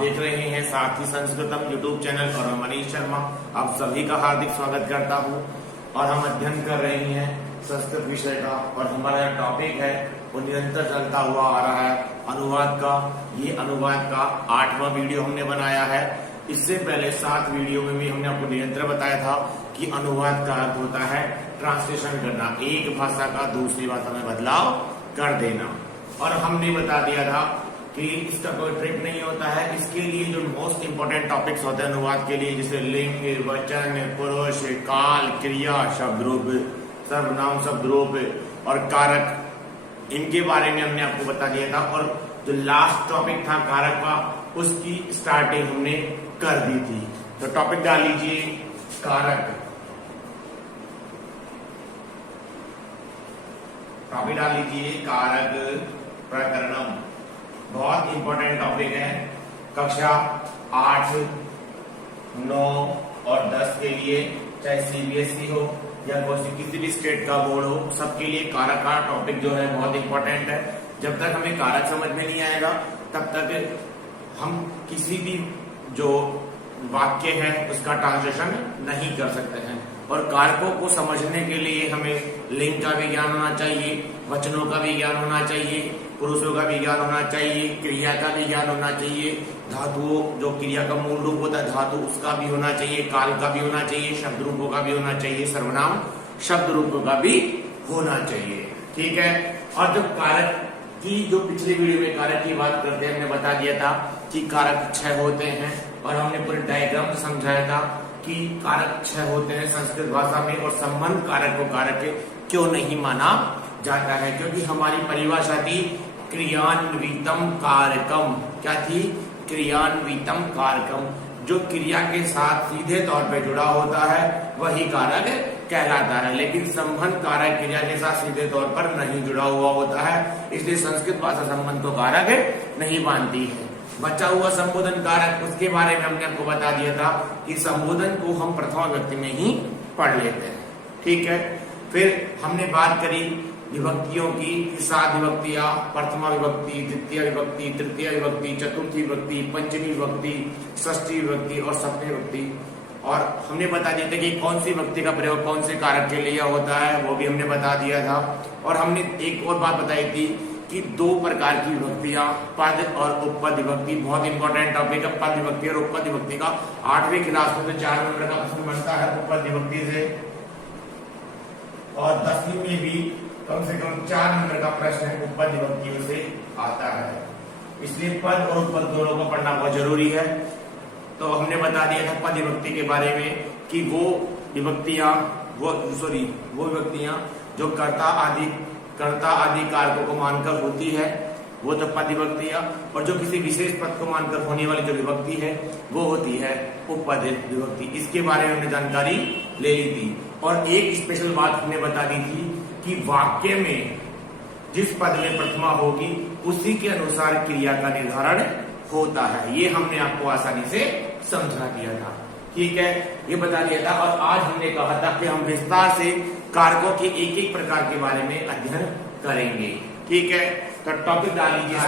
देख रहे हैं साथी संस्कृतम यूट्यूब चैनल और मैं मनीष शर्मा आप सभी का हार्दिक स्वागत करता हूं। और हम अध्ययन कर रहे हैं संस्कृत विषय का और हमारा टॉपिक है वो निरंतर चलता हुआ आ रहा है अनुवाद का। ये अनुवाद का 8वां वीडियो हमने बनाया है। इससे पहले 7 वीडियो में भी हमने आपको निरंतर बताया था कि अनुवाद का अर्थ होता है ट्रांसलेशन करना, एक भाषा का दूसरी भाषा में बदलाव कर देना। और हमने बता दिया था कि इसका कोई ट्रिक नहीं होता है। इसके लिए जो मोस्ट इंपोर्टेंट टॉपिक्स होते हैं अनुवाद के लिए, जैसे लिंग, वचन, पुरुष, काल, क्रिया, शब्द रूप, सर्वनाम शब्द रूप और कारक, इनके बारे में हमने आपको बता दिया था। और जो लास्ट टॉपिक था कारक का, उसकी स्टार्टिंग हमने कर दी थी। तो टॉपिक डाल लीजिए कारक, टॉपिक डाल लीजिए कारक प्रकरणम। बहुत इंपॉर्टेंट टॉपिक है कक्षा 8, 9 और 10 के लिए, चाहे सीबीएसई हो या किसी भी स्टेट का बोर्ड हो, सबके लिए कारक का टॉपिक जो है बहुत इंपॉर्टेंट है। जब तक हमें कारक समझ में नहीं आएगा तब तक हम किसी भी जो वाक्य है उसका ट्रांसलेशन नहीं कर सकते हैं। और कारकों को समझने के लिए हमें लिंग का भी ज्ञान होना चाहिए, वचनों का भी ज्ञान होना चाहिए, पुरुषों का भी ज्ञान होना चाहिए, क्रिया का भी ज्ञान होना चाहिए, धातुओं जो क्रिया का मूल रूप होता है धातु उसका भी होना चाहिए, काल का भी होना चाहिए, शब्द रूपों का भी होना चाहिए, सर्वनाम शब्द रूपों का भी होना चाहिए। ठीक है। और जो कारक की जो पिछले वीडियो में कारक की बात करते हैं, हमने बता दिया था कि कारक 6 होते हैं और हमने पूरे डायग्राम समझाया था कि कारक 6 होते हैं संस्कृत भाषा में। और संबंध कारक को कारक क्यों नहीं माना जाता है, क्योंकि हमारी परिभाषा थी क्रियान्वितम कारकम। क्या थी? क्रियान्वितम कारकम। जो क्रिया के साथ सीधे तौर पे जुड़ा होता है वही कारक कहलाता है, लेकिन संबंध कारक क्रिया के साथ सीधे तौर पर नहीं जुड़ा हुआ होता है, इसलिए संस्कृत भाषा संबंध को कारक नहीं मानती है। बचा हुआ संबोधन कारक, उसके बारे में हमने आपको बता दिया था कि संबोधन को हम प्रथमा विभक्ति में ही पढ़ लेते हैं। ठीक है। फिर हमने बात करी विभक्तियों की 7 विभक्तियां, प्रथमा विभक्ति, द्वितीय विभक्ति, तृतीय विभक्ति, चतुर्थी विभक्ति, पंचमी विभक्ति, षष्ठी विभक्ति और सप्तमी विभक्ति। और हमने बता दिया था कि कौन सी विभक्ति का प्रयोग कौन से कारक के लिए होता है, वो भी हमने बता दिया था। और हमने एक और बात बताई थी कि 2 प्रकार की विभक्तियां, पद और उपपद विभक्ति। बहुत इंपॉर्टेंट टॉपिक है पद विभक्ति और उपपद विभक्ति का। 8वीं क्लास में तो 4 नंबर का प्रश्न बनता है उपपद विभक्ति से, और 10वीं में भी कम से कम 4 नंबर का प्रश्न उपपद विभक्तियों से आता है। इसलिए पद और उपपद दोनों को पढ़ना बहुत जरूरी है। तो हमने बता दिया था पद विभक्ति के बारे में कि वो विभक्तियां जो कर्ता आदि कारकों को मानकर होती है वो तो पद विभक्तियां, और जो किसी विशेष पद को मानकर होने वाली जो विभक्ति है वो होती है उपपद विभक्ति। इसके बारे में हमने जानकारी ले ली थी। और एक स्पेशल बात हमने बता दी थी कि वाक्य में जिस पद में प्रथमा होगी उसी के अनुसार क्रिया का निर्धारण होता है। ये हमने आपको आसानी से समझा दिया था। ठीक है, ये बता दिया था। और आज हमने कहा था कि हम विस्तार से कारकों के एक एक प्रकार के बारे में अध्ययन करेंगे। ठीक है। तो टॉपिक डाल लीजिए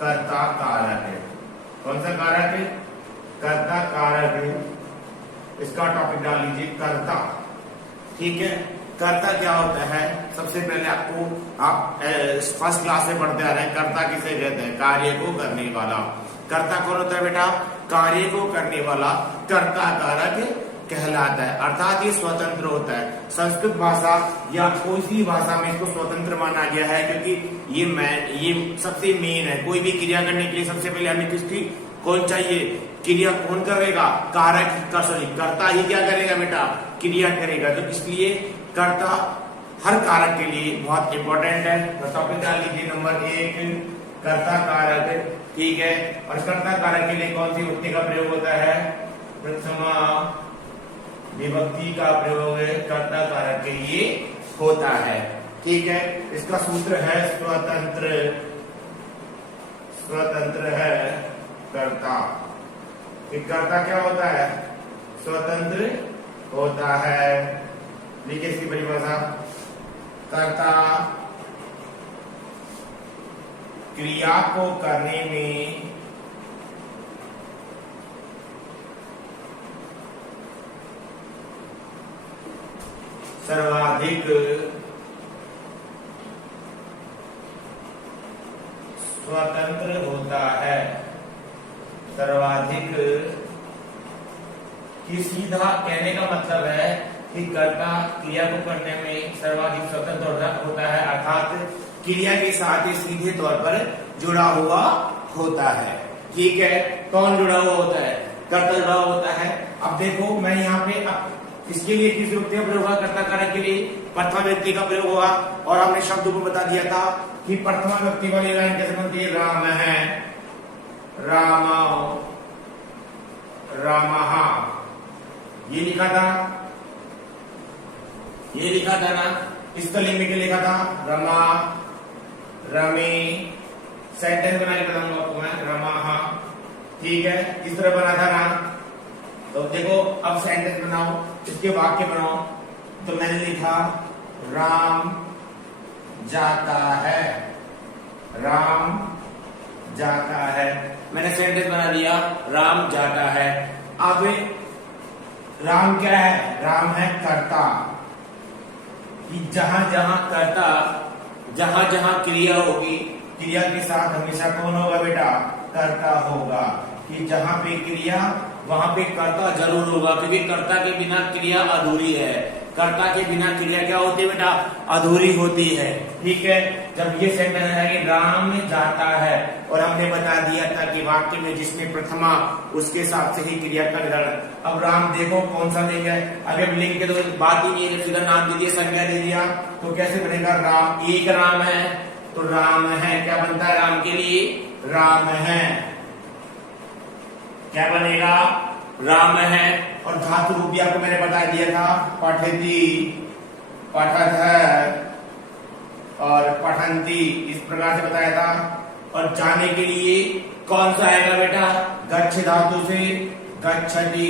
कर्ता कारक है। कौन सा कारक है? कर्ता कारक है। इसका टॉपिक डाल लीजिए कर्ता। ठीक है। कर्ता क्या होता है? सबसे पहले आप फर्स्ट क्लास से पढ़ते आ रहे हैं, कर्ता किसे कहते हैं? कार्य को करने वाला। कर्ता कौन होता है बेटा? कार्य को करने वाला कर्ता कारक कहलाता है, अर्थात ये स्वतंत्र होता है। संस्कृत भाषा या कोई सी भाषा में इसको स्वतंत्र माना गया है, क्योंकि ये सबसे मेन है। कोई भी क्रिया करने के लिए सबसे पहले हमें किसकी कौन चाहिए? क्रिया कौन करेगा? कारक का, सॉरी कर्ता ही क्या करेगा बेटा? क्रिया करेगा। तो इसलिए कर्ता हर कारक के लिए बहुत इंपॉर्टेंट है। तो टॉपिक डाल लीजिए नंबर 1 कर्ता कारक। ठीक है। और कर्ता कारक के लिए कौन सी विभक्ति का प्रयोग होता है? प्रथमा विभक्ति का प्रयोग कर्ता कारक के लिए होता है। ठीक है। इसका सूत्र है स्वतंत्र है कर्ता। कर्ता क्या होता है? स्वतंत्र होता है। देखिए इसकी परिभाषा, कर्ता क्रिया को करने में सर्वाधिक स्वतंत्र होता है। सर्वाधिक कि सीधा कहने का मतलब है कि कर्ता क्रिया को करने में सर्वाधिक स्वतंत्र होता है, अर्थात क्रिया के साथ ही सीधे तौर पर जुड़ा हुआ होता है। ठीक है, कौन जुड़ा हुआ होता है? कर्ता जुड़ा हुआ होता है। अब देखो मैं यहाँ पे इसके लिए किस व्यक्ति का प्रयोग हुआ? कर्ता कारक के लिए प्रथमा व्यक्ति का प्रयोग हुआ, और हमने शब्द को बता दिया था कि प्रथमा व्यक्ति वाली लाइन कैसे बनती है? राम है, राम, रामहा, ये लिखा था, ये लिखा था ना, इसका लिंग के लिखा था रमा, रमे, सेंटेंस बना के बताऊंगा आपको मैं, रमाहा। ठीक है, इस तरह बना था ना। तो देखो अब सेंटेंस बनाओ, इसके वाक्य बनाओ। तो मैंने लिखा राम जाता है, राम जाता है, मैंने सेंटेंस बना दिया राम जाता है। अब राम क्या है? राम है कर्ता, कि जहां जहां कर्ता, जहां जहां क्रिया होगी, क्रिया के साथ हमेशा कौन होगा बेटा? कर्ता होगा। कि जहां पे क्रिया वहां पे कर्ता जरूर होगा, क्योंकि कर्ता के बिना क्रिया अधूरी है। कर्ता के बिना क्रिया क्या होती है बेटा? अधूरी होती है। ठीक है, जब ये सेंटेंस है कि राम जाता है, और हमने बता दिया था कि वाक्य में जिसमें प्रथमा उसके साथ से ही क्रिया का निर्धारण। अब राम देखो कौन सा लिंग है? अगर लिंग के तो बात ही नहीं है, सीधा नाम दे दिया, संज्ञा दे दिया, तो कैसे बनेगा? राम, एक राम है तो राम है, क्या बनता है राम के लिए? राम है, क्या बनेगा? राम है। और धातु रूपी आपको मैंने बता दिया था, पठती, पठत है और पठंती, इस प्रकार से बताया था। और जाने के लिए कौन सा आएगा बेटा? गच्छ धातु से गच्छति,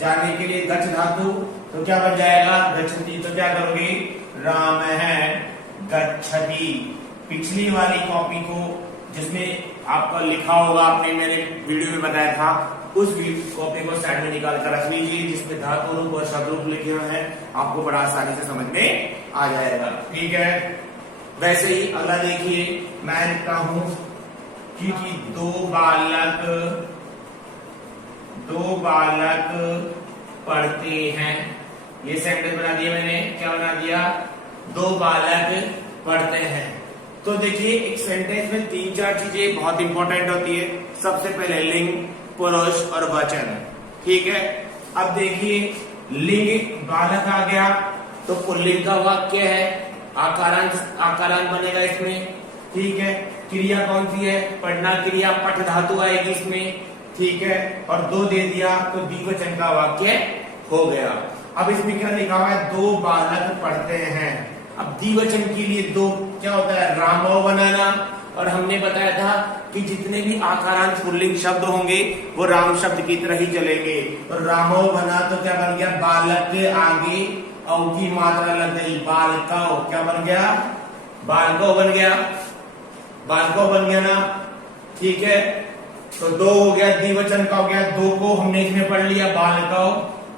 जाने के लिए गच्छ धातु, तो क्या बन जाएगा? गच्छति। तो क्या करोगे? राम है गच्छति। पिछली वाली कॉपी को जिसमें आपका लिखा होगा, आपने मेरे वीडियो में बताया था, उस कॉपी को साइड में निकाल कर रख लीजिए, जिसमें धातु रूप और शब्द रूप लिखे हुए हैं, आपको बड़ा आसानी से समझ में आ जाएगा। ठीक है, वैसे ही अगला देखिए, मैं लिखता हूं कि दो बालक पढ़ते हैं। ये सेंटेंस बना दिया मैंने, क्या बना दिया? दो बालक पढ़ते हैं। तो देखिए एक सेंटेंस में 3-4 चीजें बहुत इंपॉर्टेंट होती है। सबसे पहले लिंग, पुरुष और वचन। ठीक है, अब देखिए लिंग बालक आ गया तो पुल्लिंग का वाक्य है, आकारांत बनेगा इसमें। ठीक है, क्रिया कौन सी है? पढ़ना क्रिया, पठ धातु आएगी इसमें। ठीक है, और दो दे दिया तो द्विवचन का वाक्य हो गया। अब इसमें क्या लिखा हुआ है? दो बालक पढ़ते हैं। अब द्विवचन के लिए दो क्या होता है? रामो बनाना। और हमने बताया था कि जितने भी आकारांत पुल्लिंग शब्द होंगे वो राम शब्द की तरह ही चलेंगे। तो रामो बना तो क्या बन गया? बालक के आगे औ की मात्रा लग गई, बालकौ, क्या बन गया? बालकौ बन गया, बालकौ बन गया ना। ठीक है, तो दो हो गया, द्विवचन का हो गया, दो को हमने इसमें पढ़ लिया बालकौ।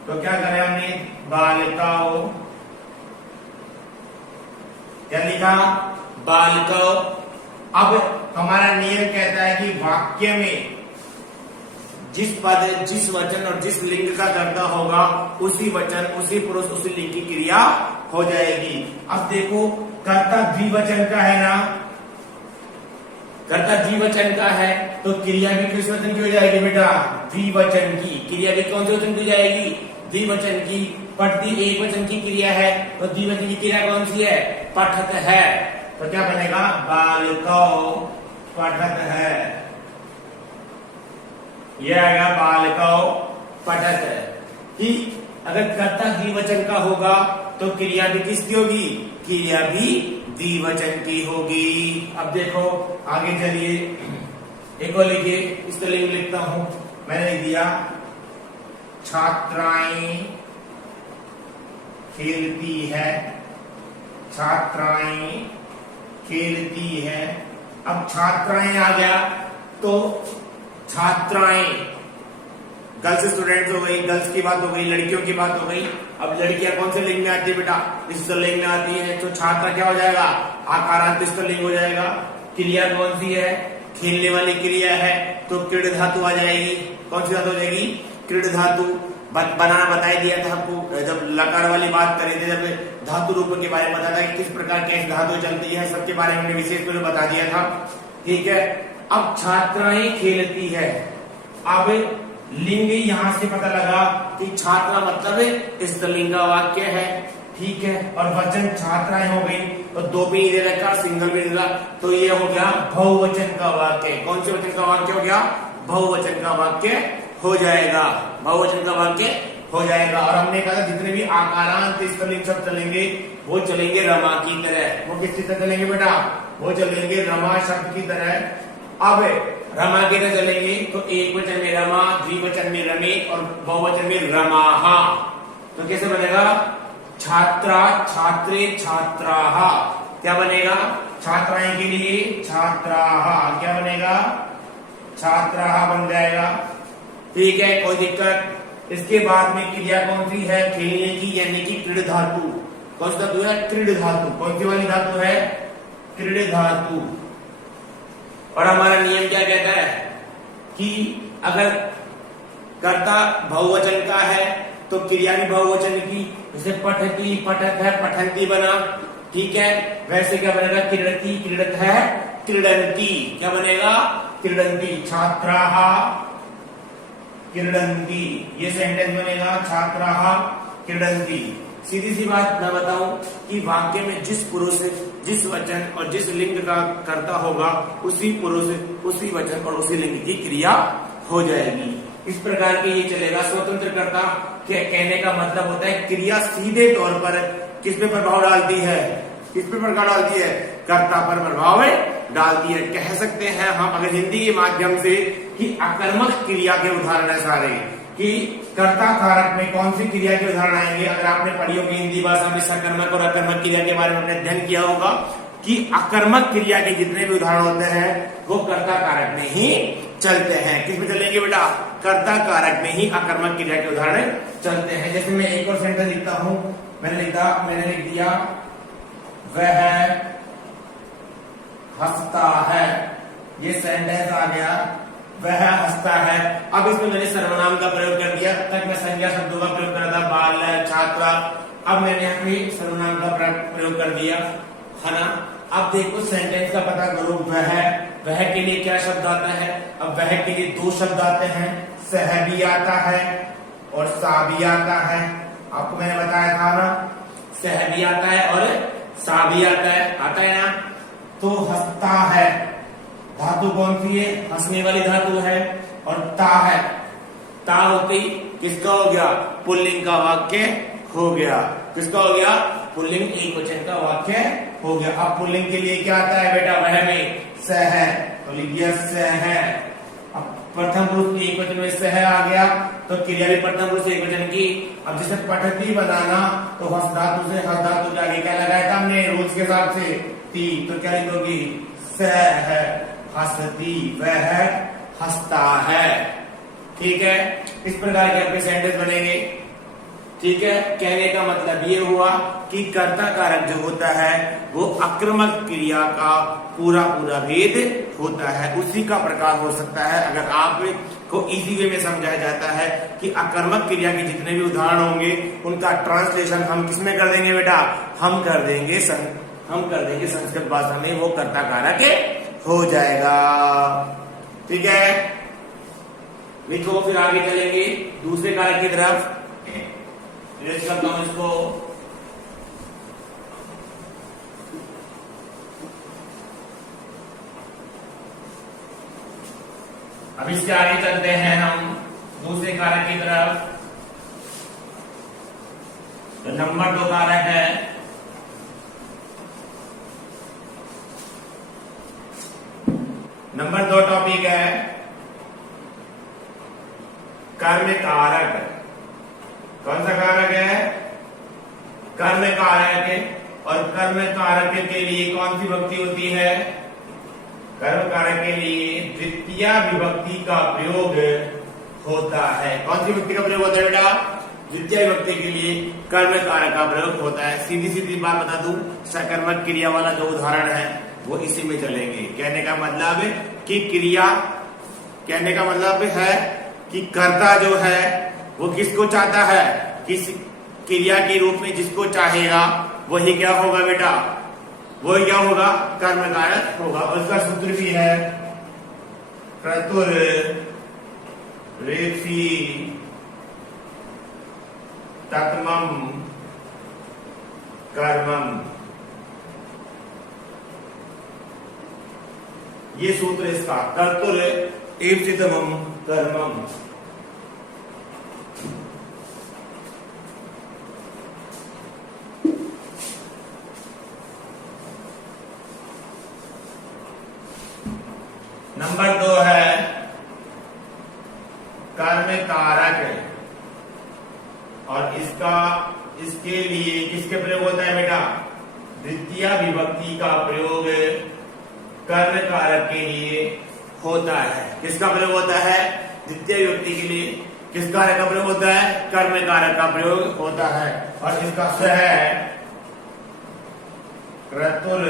तो क्या करें हमने? बालकौ, क्या लिखा? बालकौ। अब हमारा नियम कहता है कि वाक्य में जिस पद, जिस वचन और जिस लिंग का कर्ता होगा, उसी वचन, उसी पुरुष, उसी लिंग की क्रिया हो जाएगी। अब देखो कर्ता द्विवचन का है ना, कर्ता द्विवचन का है तो क्रिया भी किस वचन की हो जाएगी बेटा? द्विवचन की। क्रिया भी कौन से वचन की हो जाएगी? द्विवचन की। पढ़ती एक वचन की क्रिया है तो द्विवचन की क्रिया कौन सी है? पठत है। तो क्या बनेगा? बालकौ पठत है, यह आएगा बालकौ पठत है। ठीक, अगर कर्ता द्विवचन का होगा तो क्रिया भी किसकी होगी? क्रिया भी द्विवचन की होगी। अब देखो आगे चलिए, एक और लिखिए, इसका लिंग लिखता हूं, मैंने लिख दिया छात्राएं खेलती है, छात्राएं खेलती है। अब छात्राएं आ गया तो छात्राएं गर्ल्स स्टूडेंट्स हो गई, गर्ल्स की बात हो गई, लड़कियों की बात हो गई। अब लड़कियां कौन से लिंग में आती है बेटा? स्त्रीलिंग में आती है। तो छात्रा क्या हो जाएगा? आकारांत स्त्रीलिंग हो जाएगा। क्रिया कौन सी है? खेलने वाली क्रिया है, तो क्रीड धातु आ जाएगी। कौन सी धातु हो जाएगी? क्रीड धातु। बनाना बता दिया था आपको जब लकार वाली बात करी थी, जब धातु रूप के बारे में बताया था कि किस प्रकार की धातु चलती है, सबके बारे में विशेष रूप बता दिया था। ठीक है, अब छात्राएं खेलती है। अब लिंग यहां से पता लगा कि छात्रा मतलब स्त्रीलिंग का वाक्य है। ठीक है, और वचन छात्राएं हो गई, तो दो भी दे रखा, सिंगल भी दे रखा, तो ये हो गया बहुवचन का वाक्य। कौन से वचन का वाक्य हो गया? बहुवचन का वाक्य हो जाएगा। बहुवचन का वाक्य हो जाएगा। और हमने कहा जितने भी आकारांत स्त्रीलिंग शब्द चलेंगे वो चलेंगे रमा की तरह। वो किस तरह चलेंगे बेटा? वो चलेंगे रमा शब्द की तरह। अब रमा की तरह चलेंगे तो एक वचन में रमा, द्विवचन में रमे और बहुवचन में रमाहा। तो कैसे बनेगा? छात्रा, छात्रे, छात्राः। क्या बनेगा? छात्राएं के लिए छात्राः। क्या बनेगा? छात्राः बन जाएगा। ठीक है, कोई दिक्कत? इसके बाद में क्रिया कौन सी है? खेलने की, यानी कि क्रीड धातु। कौन सी धातु है? क्रीड धातु। कौन सी वाली धातु है? क्रीड धातु। और हमारा नियम क्या कहता है कि अगर कर्ता बहुवचन का है तो क्रिया भी बहुवचन की। जैसे पठती, पठत है, पठंती बना। ठीक है, वैसे क्या बनेगा? क्रीडती, क्रीडत है, क्रीडंती। क्या बनेगा? क्रीडंती। छात्राः क्रीडंती, ये सेंटेंस बनेगा छात्राः क्रीडंती। सीधी सी बात मैं बताऊं कि वाक्य में जिस पुरुष, जिस वचन और जिस लिंग का कर्ता होगा उसी पुरुष, उसी वचन और उसी लिंग की क्रिया हो जाएगी। इस प्रकार के ये चलेगा। स्वतंत्र कर्ता के कहने का मतलब होता है क्रिया सीधे तौर पर किस पे प्रभाव डालती है? किस पे प्रभाव डालती है? कर्ता पर प्रभाव डालती है। कह सकते हैं हम अगर हिंदी के माध्यम से कि अकर्मक क्रिया के उदाहरण है सारे, कि कर्ता कारक में कौन सी क्रिया के उदाहरण आएंगे। अगर आपने पढ़ी होगी हिंदी भाषा में सकर्मक और अकर्मक क्रिया के बारे में आपने अध्ययन किया होगा कि अकर्मक क्रिया के जितने भी उदाहरण होते हैं वो कर्ता कारक में ही चलते हैं। किस में चलेंगे बेटा? कर्ता कारक में ही अकर्मक क्रिया के उदाहरण चलते हैं। जैसे मैं एक और सेंटेंस लिखता हूं, मैंने लिख दिया वह हंसता है। ये सेंटेंस आ गया, वह हंसता है। अब इसमें मैंने सर्वनाम का प्रयोग कर दिया। तक मैं संज्ञा शब्दों का प्रयोग कर रहा था, बाल, छात्रा। अब मैंने यहाँ पे सर्वनाम का प्रयोग कर दिया, है ना। अब देखो सेंटेंस का पता करो। वह के लिए क्या शब्द आता है? अब वह के लिए दो शब्द आते हैं, सह भी आता है और सा भी आता है। आपको मैंने बताया था ना, सह भी आता है और सा भी आता है ना। तो हंसता है, धातु कौन सी है? हंसने वाली धातु है। और ता है, ता होती किसका हो गया? पुल्लिंग का वाक्य हो गया। किसका हो गया? पुल्लिंग एक वचन का वाक्य हो गया। अब पुल्लिंग के लिए क्या आता है बेटा? वह में सह है, तो लिख दिया सह है। अब प्रथम पुरुष एक वचन में सह आ गया, तो क्रिया भी प्रथम पुरुष एक वचन की। अब जैसे पठती बनाना, तो हंस धातु से हंस धातु के आगे क्या लगाया था हमने रूल्स के हिसाब से? ती। तो क्या लिखोगी? सह है, हंसती, वह हंसता है। ठीक है, इस प्रकार के आपके सेंटेंस बनेंगे। ठीक है, कहने का मतलब ये हुआ कि कर्ता कारक जो होता है वो आक्रमक क्रिया का पूरा भेद होता है, उसी का प्रकार हो सकता है। अगर आपको इजी वे में समझाया जाता है कि आक्रमक क्रिया के जितने भी उदाहरण होंगे उनका ट्रांसलेशन हम किसमें कर देंगे बेटा? हम कर देंगे संस्कृत भाषा में, वो कर्ता कारक हो जाएगा। ठीक है, लिखो, फिर आगे चलेंगे दूसरे कारक की तरफ। करता हूं इसको। अब इसके आगे चलते हैं हम दूसरे कारक की तरफ। तो नंबर 2 कारक है नंबर 2 टॉपिक है कर्म कारक। कौन सा कारक है? कर्म कारक। और कर्म कारक के लिए कौन सी विभक्ति होती है? कर्म कारक के लिए द्वितीय विभक्ति का प्रयोग होता है। कौन सी विभक्ति का प्रयोग होता है बेटा? द्वितीय विभक्ति के लिए कर्म कारक का प्रयोग होता है। सीधी सीधी बात बता दूं, सकर्मक क्रिया वाला जो उदाहरण है वो इसी में चलेंगे। कहने का मतलब कि क्रिया, कहने का मतलब है कि कर्ता जो है वो किसको चाहता है, किस क्रिया के रूप में जिसको चाहेगा वही क्या होगा बेटा? वही क्या होगा? कर्म कारक होगा। और उसका सूत्र भी है क्रतुर रेफी तत्मम कर्मम। ये सूत्र इसका कर्तुर एप्सितमम कर्मम। नंबर 2 है कर्म कारक, और इसके लिए किसके प्रयोग होता है बेटा? द्वितीय विभक्ति का प्रयोग कर्म कारक के लिए होता है। किसका प्रयोग होता है? द्वितीय विभक्ति के लिए किस कारक का प्रयोग होता है? कर्म कारक का प्रयोग होता है। और इसका स है क्रतुर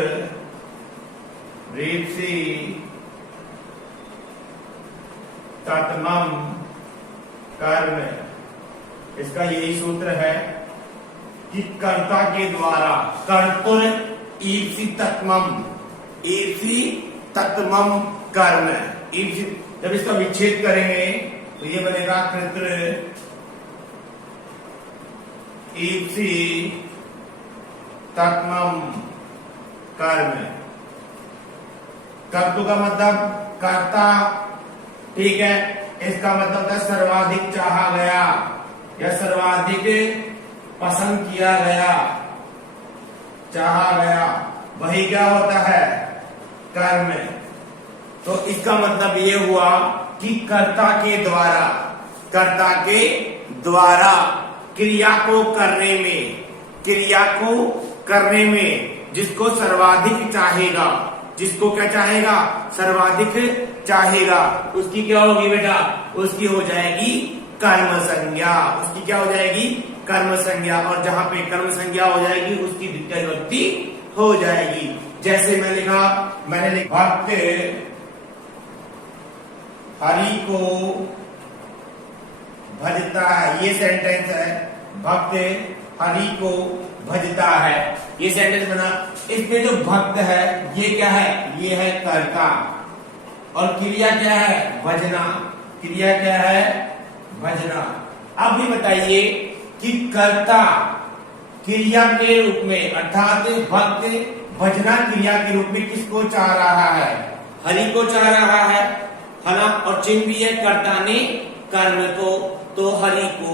रेप्सी तत्मम कर्म। इसका यही सूत्र है कि कर्ता के द्वारा कर्तुर ईप्सी तत्मम कर्म। जब इसका विच्छेद करेंगे तो ये बनेगा कृत्र ईप्सी तत्मम कर्म। कर्तु का मतलब कर्ता, ठीक है। इसका मतलब था सर्वाधिक चाहा गया या सर्वाधिक पसंद किया गया, चाहा गया, वही क्या होता है? कर्म। तो इसका मतलब ये हुआ कि कर्ता के द्वारा क्रिया को करने में जिसको सर्वाधिक चाहेगा, जिसको क्या चाहेगा? सर्वाधिक चाहेगा, उसकी क्या होगी बेटा? उसकी हो जाएगी कर्म संज्ञा। उसकी क्या हो जाएगी? कर्म संज्ञा। और जहां पे कर्म संज्ञा हो जाएगी उसकी द्वितीय विभक्ति हो जाएगी। जैसे मैंने लिखा भक्त हरि को भजता है, ये सेंटेंस है। भक्त हरि को भजता है, ये सेंटेंस बना। इसमें जो भक्त है ये क्या है? ये है कर्ता। और क्रिया क्या है? भजना। क्रिया क्या है? भजना। अब भी बताइए कि कर्ता क्रिया के रूप में अर्थात भक्त भजना क्रिया के रूप में किसको चाह रहा है? हरि को चाह रहा है ना। और चिन्ह भी है कर्ता ने कर्म को, तो हरि को,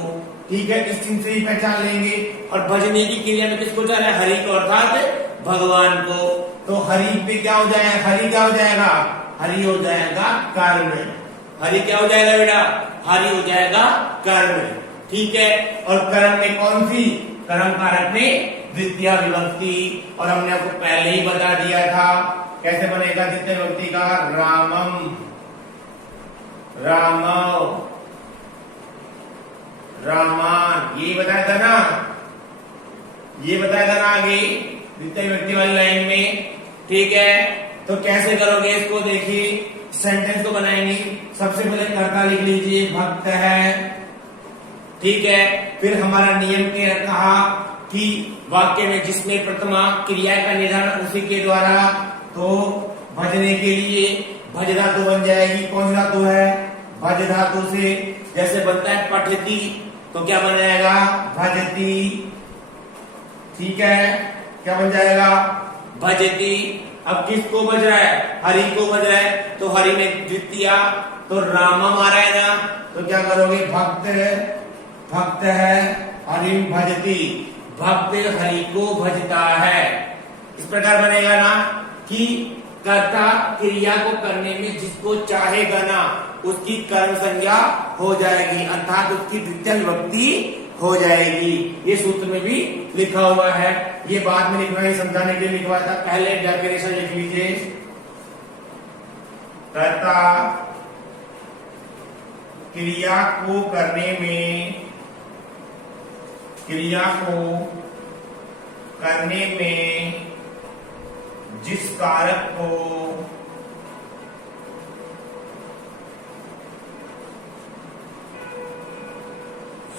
ठीक है। इस चिन्ह से ही पहचान लेंगे। और भजने की क्रिया में किसको चाह रहा है? हरि को अर्थात भगवान को। तो हरि पे क्या हो जाएगा? हरि क्या हो जाएगा? हरि हो जाएगा कर्म। हरि क्या हो जाएगा बेटा? हरि हो जाएगा कर्म, ठीक है। और कर्म में कौन सी? कर्म कारक में द्वितीय विभक्ति। और हमने आपको पहले ही बता दिया था कैसे बनेगा द्वितीय विभक्ति का? रामम, रामव, रामान, ये बताया था ना, ये बताया था ना आगे द्वितीय विभक्ति वाली लाइन में, ठीक है। तो कैसे करोगे इसको? देखिए सेंटेंस को बनाएंगे। सबसे पहले कर्ता लिख लीजिए, भक्त है, ठीक है। फिर हमारा नियम क्या कहा कि वाक्य में जिसमें प्रथमा क्रिया का निर्धारण उसी के द्वारा, तो भजने के लिए भज धातु बन जाएगी। कौन सी धातु है? भज धातु से। जैसे बनता है पठती, तो क्या बन जाएगा? भजती, ठीक है। क्या बन जाएगा? भजती। अब किसको बज रहा है? हरि को बज रहा है, तो हरि में द्वितीय, तो रामम आ रहा है ना। तो क्या करोगे? भक्त है, हरि भजती, भक्त हरि को भजता है। इस प्रकार बनेगा ना कि कर्ता क्रिया को करने में जिसको चाहेगा ना उसकी कर्म संज्ञा हो जाएगी, अर्थात उसकी द्वितीय विभक्ति हो जाएगी। ये सूत्र में भी लिखा हुआ है। ये बाद में लिखवाया, समझाने के लिए लिखवाया था। पहले डेफिनेशन लिख लीजिए। कर्ता क्रिया को करने में जिस कारक को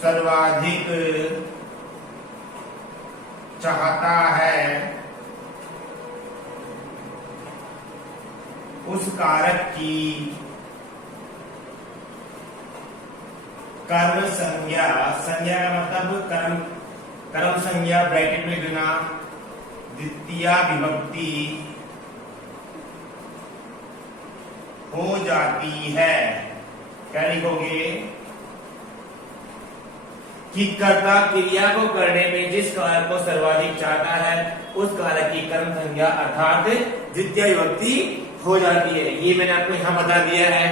सर्वाधिक चाहता है उस कारक की कर्म संज्ञा का मतलब कर्म संज्ञा ब्रैकेट में बिना द्वितीय विभक्ति हो जाती है। क्या लिखोगे कि कर्ता क्रिया को करने में जिस कारक को सर्वाधिक चाहता है उस कारक की कर्म संज्ञा अर्थात द्वितीय विभक्ति हो जाती है। ये मैंने आपको यहां बता दिया है।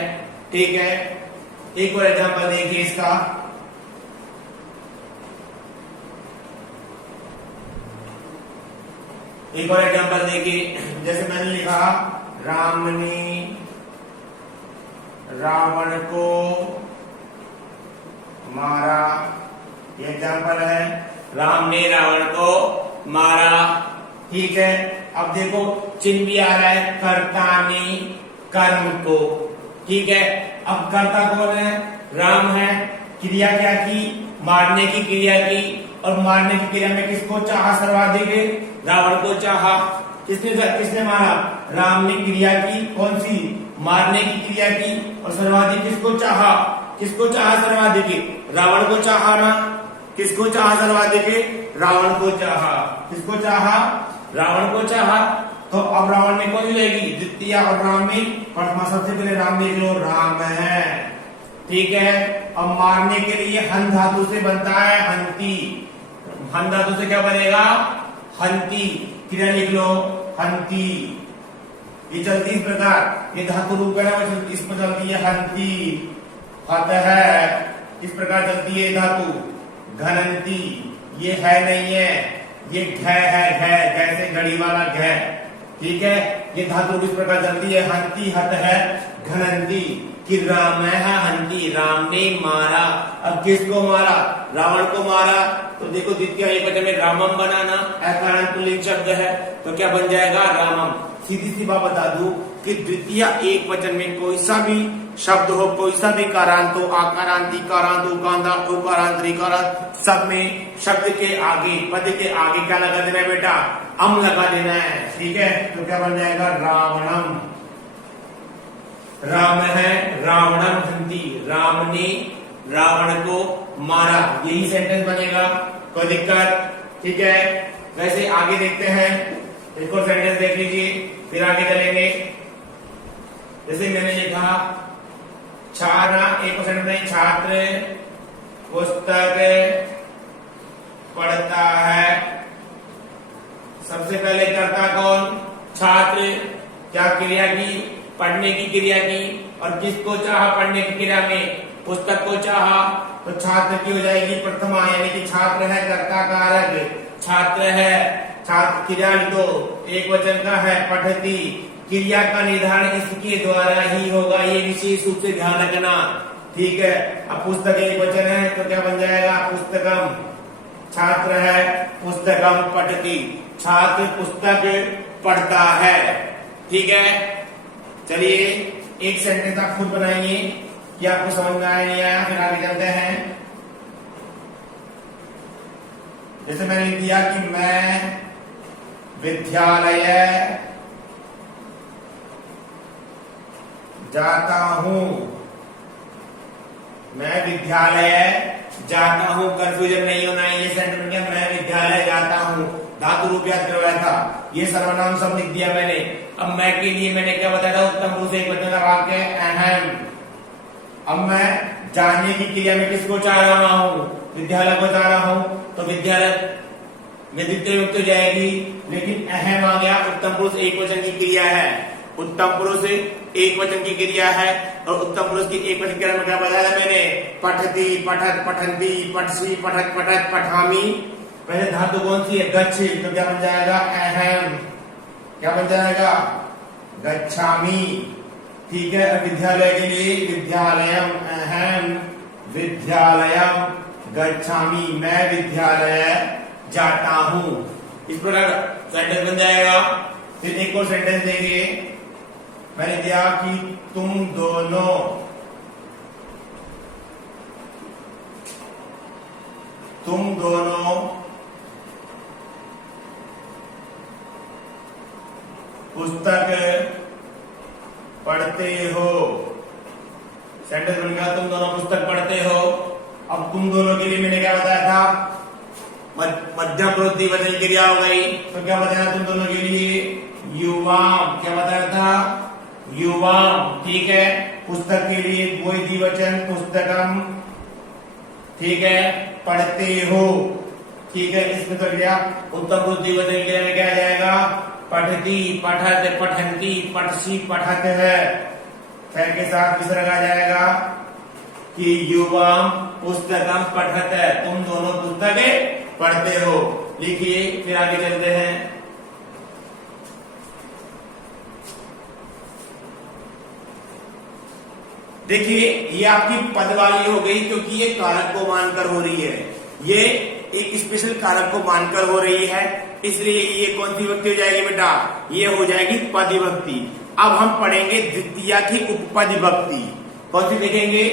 ठीक है, एक और एग्जांपल देखिए इसका। एक और एग्जांपल देखिए, जैसे मैंने लिखा राम ने रावण को मारा। ये एग्जांपल है, राम ने रावण को मारा। ठीक है, अब देखो चिन्ह भी आ रहा है, कर्ता ने कर्म को। ठीक है, अब कर्ता कौन है? राम है। क्रिया क्या की? मारने की क्रिया की, और मारने की क्रिया में किसको चाहा सर्वाधिक? रावण को चाहा। किसने मारा? राम ने क्रिया की, कौन सी? मारने की क्रिया की, और सर्वाधिक किसको चाहा? किसको चाहा सर्वाधिक? रावण को चाहा ना। किसको चाहा सर्वाधिक? रावण को चाहा। किसको चाहा? रावण को चाहा। तो अब रावण में कौन जाएगी? द्वितीय, और राम में प्रथमा। सबसे पहले राम देख लो, राम है। ठीक है, अब मारने के लिए हन धातु से बनता है हंती। हन धातु से क्या बनेगा? हंती। क्रिया लिख लो, हंती। ये चलती इस प्रकार, ये धातु रूप है ना, इस पर चलती है हंती। हत है, इस प्रकार चलती है धातु। घनंती, ये है नहीं है, ये घ है, घ जैसे घड़ी वाला घ। ठीक है, ये धातु किस प्रकार चलती है? हंती, हत है, घनंती। कि राम है हंती, राम ने मारा। अब किसको मारा? रावण को मारा। तो देखो द्वितीय एकवचन में रामम बनाना, अकारण पुल्लिंग शब्द है, तो क्या बन जाएगा? रामम। सीधी सी बात बता दूं कि द्वितीय एकवचन में कोई सा भी शब्द हो, कोई सा भी कारांत हो, आकारांत, इकारांत, उकारांत, उकारांत, ऋकारांत, सब में शब्द के आगे, पद के आगे क्या लगा देना है बेटा? अम लगा देना है। ठीक है, तो क्या बन जाएगा? रावणम। राम है, रावणम हंती, राम ने रावण को मारा। यही सेंटेंस बनेगा, कोई दिक्कत? ठीक है, वैसे आगे देखते हैं, एक और सेंटेंस देख लीजिए, फिर आगे चलेंगे। जैसे मैंने लिखा छात्र, एक सेंटेंस में छात्र पुस्तक पढ़ता है। सबसे पहले करता कौन? छात्र। क्या क्रिया की? पढ़ने की क्रिया की, और किसको चाहा पढ़ने की क्रिया में? पुस्तक को चाहा। तो छात्र की हो जाएगी प्रथमा, यानी कि छात्र है कर्ता कारक, छात्र है। छात्र क्रिया तो एक वचन का है, पठती। क्रिया का निर्धारण इसके द्वारा ही होगा, ये विशेष रूप से ध्यान रखना। ठीक है, अब पुस्तक एक वचन है तो क्या बन जाएगा? पुस्तकम। छात्र है, पुस्तकम पठती, छात्र पुस्तक पढ़ता है। ठीक है, चलिए एक सेंटेंस आप खुद बनाइए कि आपको समझ में आया नहीं आया, फिर आगे चलते हैं। जैसे मैंने लिख दिया कि मैं विद्यालय जाता हूं। मैं विद्यालय जाता हूं, कंफ्यूजन नहीं होना है। ये सेंटेंस क्या? मैं विद्यालय जाता हूं, धातु रूप याद करवाया था, ये सर्वनाम सब लिख दिया मैंने। अब मैं के लिए मैंने क्या बताया था? उत्तम पुरुष एक वचन का वाक्य अहम। अब मैं जाने की क्रिया में किसको चाह रहा हूं? विद्यालय को चाह रहा हूं, तो विद्यालय में द्वितीय विभक्ति हो जाएगी, लेकिन अहम आ गया। उत्तम पुरुष एक वचन की क्रिया है, उत्तम पुरुष एक वचन की क्रिया है, और उत्तम पुरुष की एक वचन क्रिया में क्या बताया मैंने? पठती, पठत, पठंती, पठसी, पठत, पठत, पठामी। पहले धातु कौन सी है? गच्छ, तो क्या बन जाएगा? अहम। क्या बन जाएगा? गच्छामी। ठीक है। विद्यालय के लिए विद्यालयम, अहम विद्यालयम गच्छामि, मैं विद्यालय जाता हूं। इस प्रकार सेंटेंस बन जाएगा। फिर एक और सेंटेंस देंगे। मैंने दिया कि तुम दोनों पुस्तक पढ़ते हो। सेंटेंस बन गया, तुम दोनों पुस्तक पढ़ते हो। अब तुम दोनों के लिए मैंने क्या बताया था, मध्यम प्रवृत्ति बदल क्रिया हो गई। तो क्या बताया तुम दोनों के लिए, युवाम। क्या बताया था, युवाम। ठीक है। पुस्तक के लिए कोई द्विवचन पुस्तकम। ठीक है। पढ़ते हो। ठीक है। इसमें तो गया उत्तम प्रवृत्ति बदल क्रिया में क्या आ जाएगा, पठती, पठत, पठंती, पठसी, पठत है। फैल के साथ विसर्ग आ जाएगा कि युवाम पुस्तकम पठत है, तुम दोनों पुस्तकें पढ़ते हो। लिखिए, फिर आगे चलते हैं। देखिए, ये आपकी पद वाली हो गई क्योंकि ये कारक को मानकर हो रही है। ये एक स्पेशल कारक को मानकर हो रही है, इसलिए ये कौन सी विभक्ति हो जाएगी बेटा, ये हो जाएगी पद विभक्ति। अब हम पढ़ेंगे द्वितीया की उपपद विभक्ति। कौन सी देखेंगे,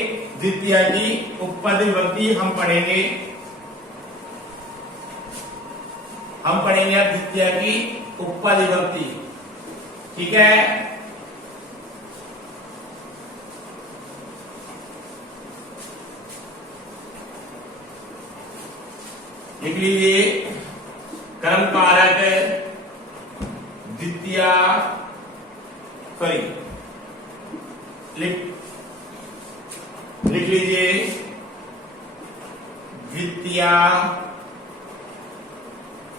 द्वितीया की उपपद विभक्ति हम पढ़ेंगे। अब द्वितीया की उपपद विभक्ति। ठीक है। लिख लीजिए, कर्म कारक द्वितीया, लिख लीजिए द्वितीया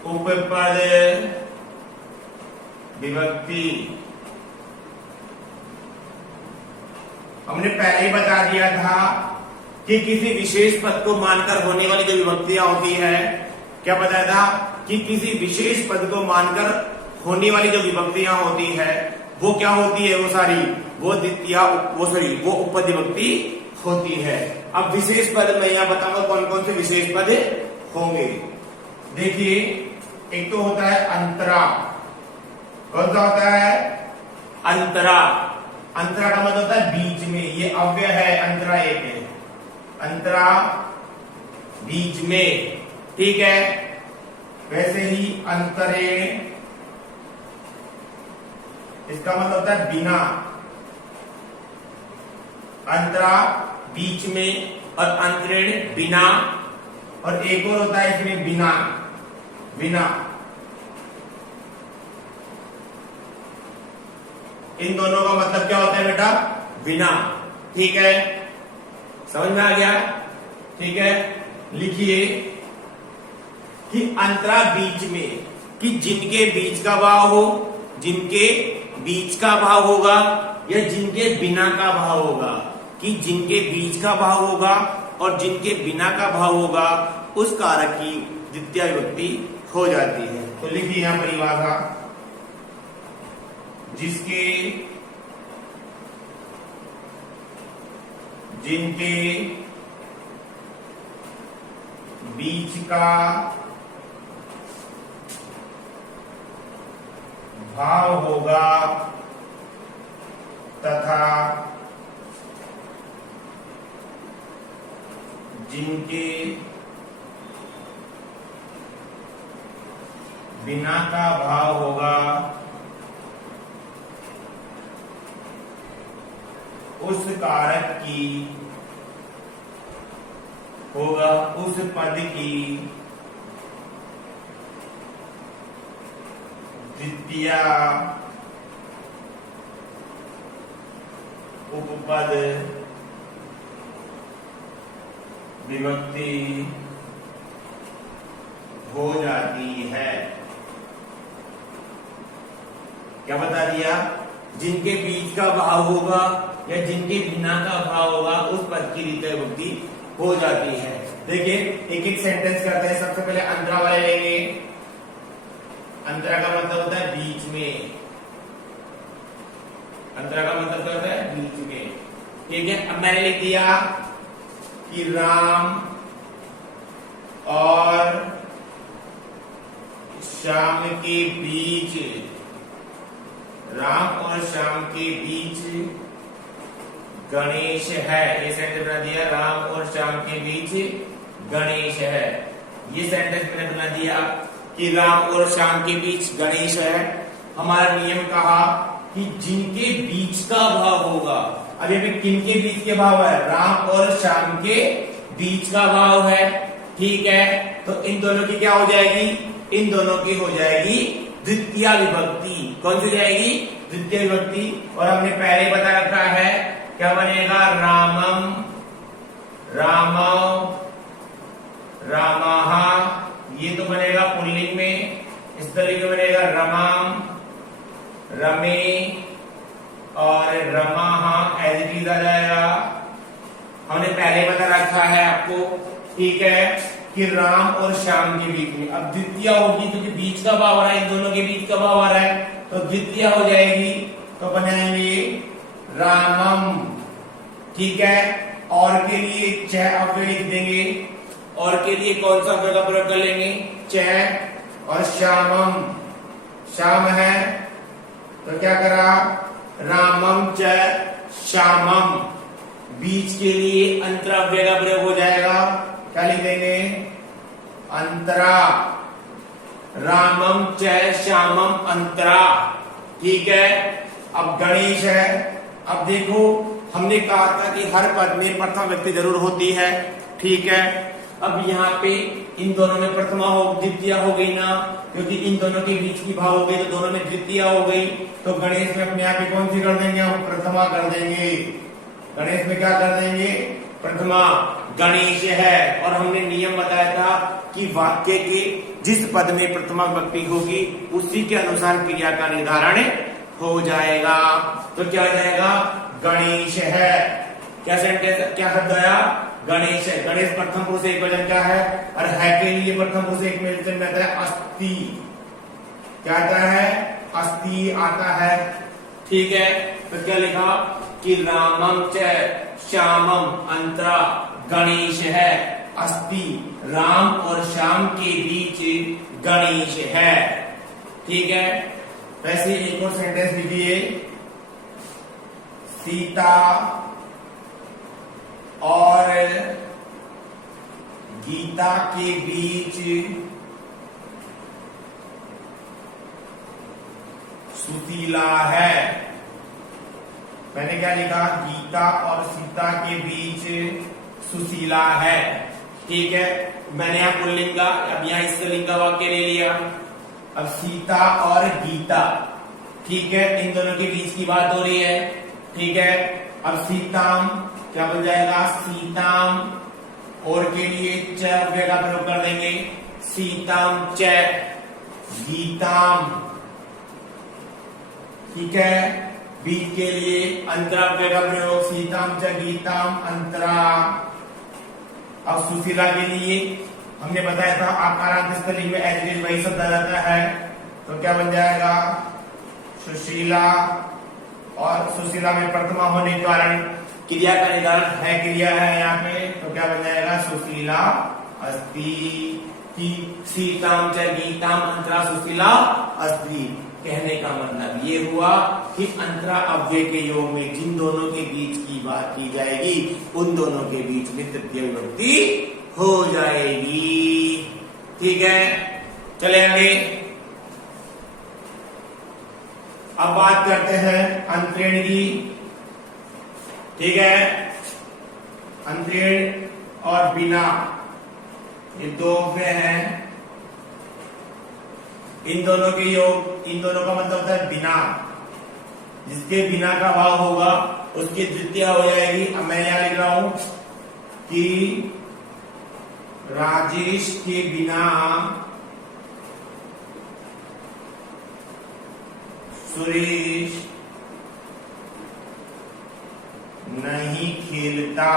उपपद विभक्ति। हमने पहले ही बता दिया था कि किसी विशेष पद को मानकर होने वाली जो विभक्तियां होती है, क्या बताया था कि किसी विशेष पद को मानकर होने वाली जो विभक्तियां होती है वो क्या होती है, वो सारी वो द्वितीया वो उपपद विभक्ति होती है। अब विशेष पद मैं यहां बताऊंगा कौन कौन से विशेष पद होंगे। देखिए, एक तो होता है अंतरा। कौन सा होता है, अंतरा। अंतरा का मतलब होता है बीच में, ये अव्यय है, अंतरा एक है, अंतरा बीच में। ठीक है। वैसे ही अंतरेण, इसका मतलब होता है बिना, अंतरा बीच में और अंतरेण बिना। और एक और होता है इसमें बिना, बिना। इन दोनों का मतलब क्या होता है बेटा, बिना। ठीक है, समझ में आ गया। ठीक है। लिखिए कि अंतरा बीच में, कि जिनके बीच का भाव हो, जिनके बीच का भाव होगा या जिनके बिना का भाव होगा, कि जिनके बीच का भाव होगा और जिनके बिना का भाव होगा, उस कारक की द्वितीय विभक्ति हो जाती है। तो लिखिए यहां परिभाषा, जिसके, जिनके बीच का भाव होगा तथा जिनके बिना का भाव होगा, उस कारक की होगा, उस पद की द्वितीया उपपद विभक्ति हो जाती है। क्या बता दिया, जिनके बीच का भाव होगा या जिनके बिना का भाव होगा, उस पद की द्वितीय विभक्ति हो जाती है। देखिए, एक एक सेंटेंस करते हैं। सबसे पहले अंतरा वाले लेंगे। अंतरा का मतलब होता है बीच में, अंतरा का मतलब क्या होता है, बीच में। ठीक है, अब मैंने लिख दिया कि राम और श्याम के बीच, राम और श्याम के बीच गणेश है। ये सेंटेंस बना दिया, राम और श्याम के बीच गणेश है। ये सेंटेंस मैंने बना दिया कि राम और श्याम के बीच गणेश है। हमारा नियम कहा कि जिनके बीच का भाव होगा, अब ये किनके बीच के भाव है, राम और श्याम के बीच का भाव है। ठीक है, तो इन दोनों की क्या हो जाएगी, इन दोनों की हो जाएगी द्वितीय विभक्ति। कौन सी हो जाएगी, द्वितीय विभक्ति। और हमने पहले बता रखा है क्या बनेगा, रामम, रामौ, रामः, ये तो बनेगा पुल्लिंग में। इस तरीके बनेगा रमाम, रमे और रमाः एज इट इज आ जाएगा। हमने पहले बता रखा है आपको, ठीक है, कि राम और श्याम के बीच में। अब द्वितीय होगी क्योंकि बीच का भाव आ रहा है, इन दोनों के बीच का भाव आ रहा है, तो द्वितीय हो जाएगी, तो बनाएंगे रामम। ठीक है, और के लिए च अव्यय लिख देंगे, और के लिए कौन सा अव्यय का प्रयोग कर लेंगे, च। और श्यामम, श्याम है तो क्या करा, रामम च श्यामम। बीच के लिए अंतरा अव्यय का प्रयोग हो जाएगा, क्या लिख देंगे, अंतरा, रामम च श्यामम अंतरा। ठीक है, अब गणेश है। अब देखो हमने कहा था कि हर पद में प्रथम व्यक्ति जरूर होती है। ठीक है, अब यहाँ पे इन दोनों में प्रथमा हो, द्वितीय हो गई ना, क्योंकि इन दोनों के बीच की भाव हो गई तो दोनों में द्वितीय हो गई। तो गणेश में अपने आप ही कौन सी कर देंगे, हम प्रथमा कर देंगे। गणेश में क्या कर देंगे, प्रथमा। गणेश है, और हमने नियम बताया था कि वाक्य के जिस पद में प्रथमा विभक्ति होगी उसी के अनुसार क्रिया का निर्धारण हो जाएगा। तो क्या हो जाएगा, गणेश है। क्या सेंटेंस, क्या शब्द आया, गणेश है। गणेश प्रथम पुरुष एक वचन क्या है, और है के लिए प्रथम पुरुष एक वचन में आता है अस्ति। क्या आता है, अस्ति आता है। ठीक है, तो क्या लिखा कि रामम च श्यामम अंतरा, गणेश है, अस्ति, राम और श्याम के बीच गणेश है। ठीक है, वैसे एक और सेंटेंस लिखिए, सीता और गीता के बीच सुशीला है। मैंने क्या लिखा, गीता और सीता के बीच सुशीला है। ठीक है, मैंने यहाँ पुल्लिंग का, अब यहाँ स्त्रीलिंग का वाक्य ले लिया। अब सीता और गीता, ठीक है, इन दोनों के बीच की बात हो रही है। ठीक है, अब सीताम क्या बन जाएगा, सीताम, और के लिए च अव्यय का प्रयोग कर देंगे, सीताम च गीताम। ठीक है, बीच के लिए अंतरा अव्यय का प्रयोग, सीताम च गीताम अंतरा। अब सुशीला के लिए हमने बताया था आकारांत स्त्रीलिंग में एज इट इज वही शब्द आ जाता है, तो क्या बन जाएगा, सुशीला। और सुशीला में प्रथमा होने के कारण क्रिया का निर्धारण है, क्रिया है यहाँ पे, तो क्या बन जाएगा, सुशीला अस्ति। की सीताम च गीताम अंतरा सुशीला अस्ति। कहने का मतलब ये हुआ कि अंतरा अव्यय के योग में जिन दोनों के बीच की बात की जाएगी उन दोनों के बीच में तृतीय विभक्ति हो जाएगी। ठीक है, चले आगे। अब बात करते हैं अंतरेण की। ठीक है, अंतरेण और बिना, ये दो अव्यय हैं। इन दोनों के योग, इन दोनों का मतलब होता है बिना। जिसके बिना का भाव होगा उसकी द्वितीय हो जाएगी। अब मैं यहां लिख रहा हूं कि राजेश के बिना सुरेश नहीं खेलता,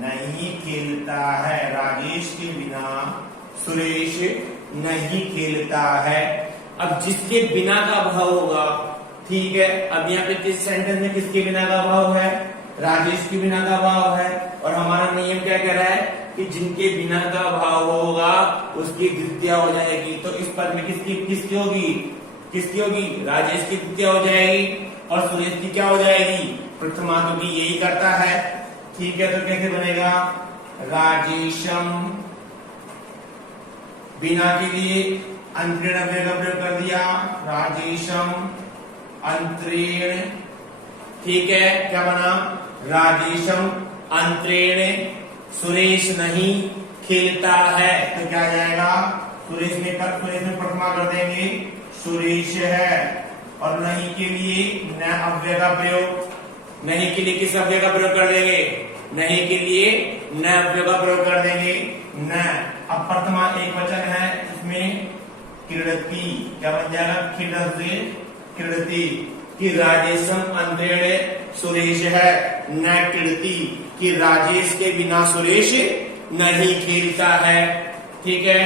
नहीं खेलता है। राजेश के बिना सुरेश नहीं खेलता है। अब जिसके बिना का भाव होगा, ठीक है, अब यहाँ पे किस सेंटेंस में किसके बिना का भाव है? राजेश के बिना का भाव है। और हमारा नियम क्या कह रहा है कि जिनके बिना का भाव होगा उसकी द्वितीया हो जाएगी। तो इस पद में किसकी होगी? राजेश की द्वितीया हो जाएगी और सुरेश की क्या हो जाएगी? प्रथमा। तो यही करता है। ठीक है, तो कैसे बनेगा? राजेशम, बिना के लिए अंतरेण अव्यय का प्रयोग कर दिया, राजेशम अंतरेण। ठीक है, क्या बना? राजेशम अंतरेण सुरेश नहीं खेलता है। तो क्या आ जाएगा? सुरेश में प्रथमा कर देंगे, सुरेश है। और नहीं के लिए न अव्यय का प्रयोग। नहीं के लिए किस अव्यय का प्रयोग कर देंगे? नहीं के लिए न अव्यय का प्रयोग कर देंगे, न। अब प्रथमा एक वचन है, इसमें क्रीडती क्या बन जाएगा? क्रीडती कि राजेशम अंतरेण सुरेश है न क्रीडती कि राजेश के बिना सुरेश नहीं खेलता है। ठीक है,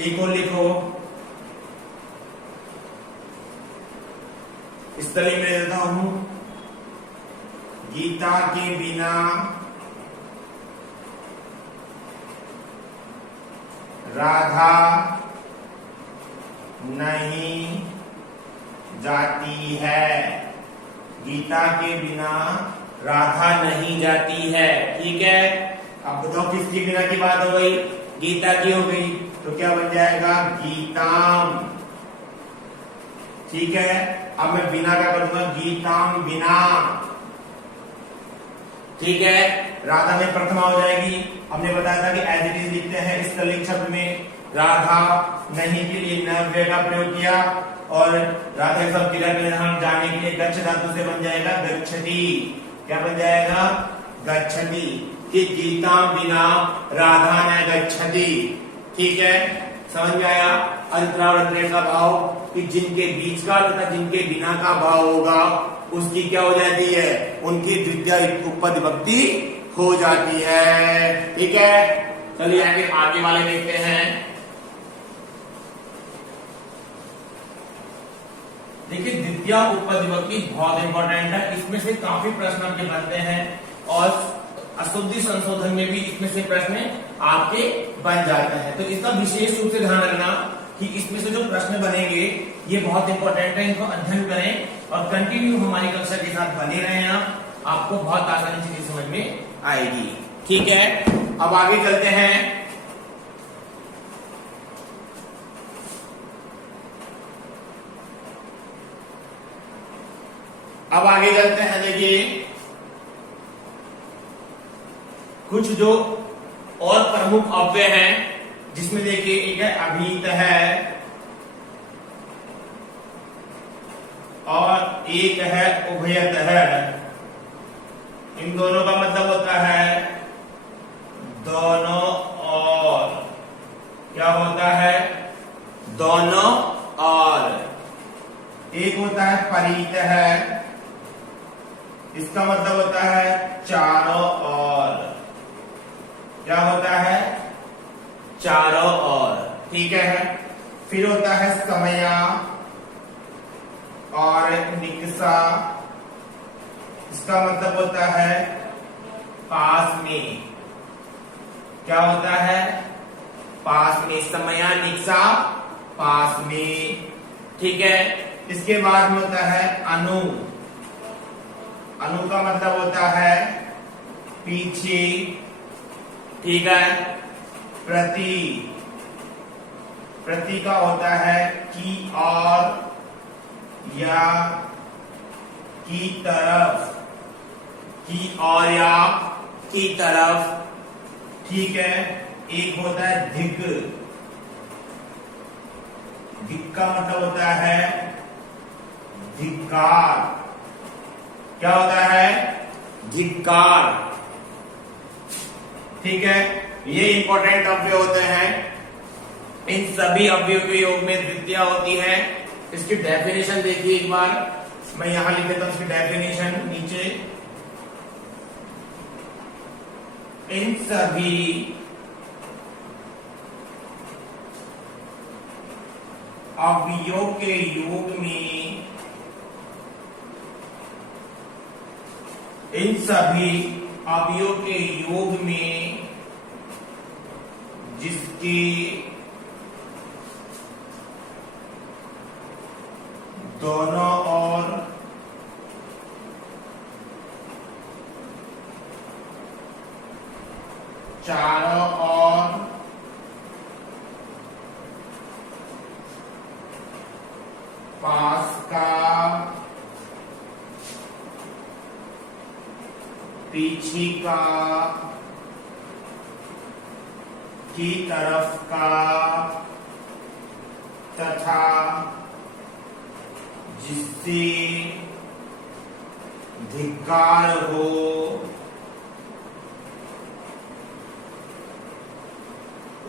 एक और लिखो, इस तरह में देता हूं, गीता के बिना राधा नहीं जाती है। गीता के बिना राधा नहीं जाती है। ठीक है, अब बताओ किसके बिना की बात हो गई? गीता की हो गई। तो क्या बन जाएगा? गीताम। ठीक है, अब मैं बिना क्या करूंगा? गीताम बिना। ठीक है, राधा में प्रथमा हो जाएगी। हमने बताया था कि एज इट इज लिखते हैं इस तलिक शब्द में। राधा नहीं के लिए न अव्यय का प्रयोग किया और राधा शब्द क्रिया के हम जाने के लिए गच्छ धातु से बन जाएगा गच्छति। क्या बन जाएगा? गच्छति कि गीता बिना राधा न गच्छति। ठीक है, समझ में आया? अंतरा और अंतरेण का भाव कि जिनके बीच का तथा जिनके बिना का भाव होगा उसकी क्या हो जाती है? उनकी द्वितीय उपपद विभक्ति हो जाती है। ठीक है, चलिए आगे वाले देखते हैं। देखिए, द्वितीय उपपद विभक्ति बहुत इंपॉर्टेंट है। इसमें से काफी प्रश्न आपके बनते हैं और अशुद्धि संशोधन में भी इसमें से प्रश्न आपके बन जाते हैं। तो इसका विशेष रूप से ध्यान रखना कि इसमें से जो प्रश्न बनेंगे ये बहुत इंपॉर्टेंट है। इनको अध्ययन करें और कंटिन्यू हमारी कक्षा के साथ बने रहें। आपको बहुत आसानी से चीज समझ में आएगी। ठीक है, अब आगे चलते हैं। देखिए कुछ जो और प्रमुख अव्यय हैं, जिसमें देखिए एक है अभीत है और एक है उभयत है। इन दोनों का मतलब होता है दोनों और। क्या होता है? दोनों और। एक होता है परित है, इसका मतलब होता है चारों ओर। क्या होता है? चारों ओर। ठीक है, फिर होता है समया और निकसा, इसका मतलब होता है पास में। क्या होता है? पास में। समया निकसा पास में। ठीक है, इसके बाद में होता है अनु। अनु का मतलब होता है पीछे। ठीक है, प्रति। प्रति का होता है की और या की तरफ। की और या की तरफ। ठीक है, एक होता है धिक। धिक का मतलब होता है धिक्कार। क्या होता है? धिक्कार। ठीक है, ये इंपॉर्टेंट अव्यय होते हैं। इन सभी अव्ययों के योग में द्वितीया होती है। इसकी डेफिनेशन देखिए एक बार, मैं यहां लिख देता हूं इसकी डेफिनेशन नीचे। इन सभी अवयवों के योग में इन सभी अवयवों के योग में जिसके दोनों ओर चारों ओर पास का पीछे का की तरफ का तथा जिससे धिक्कार हो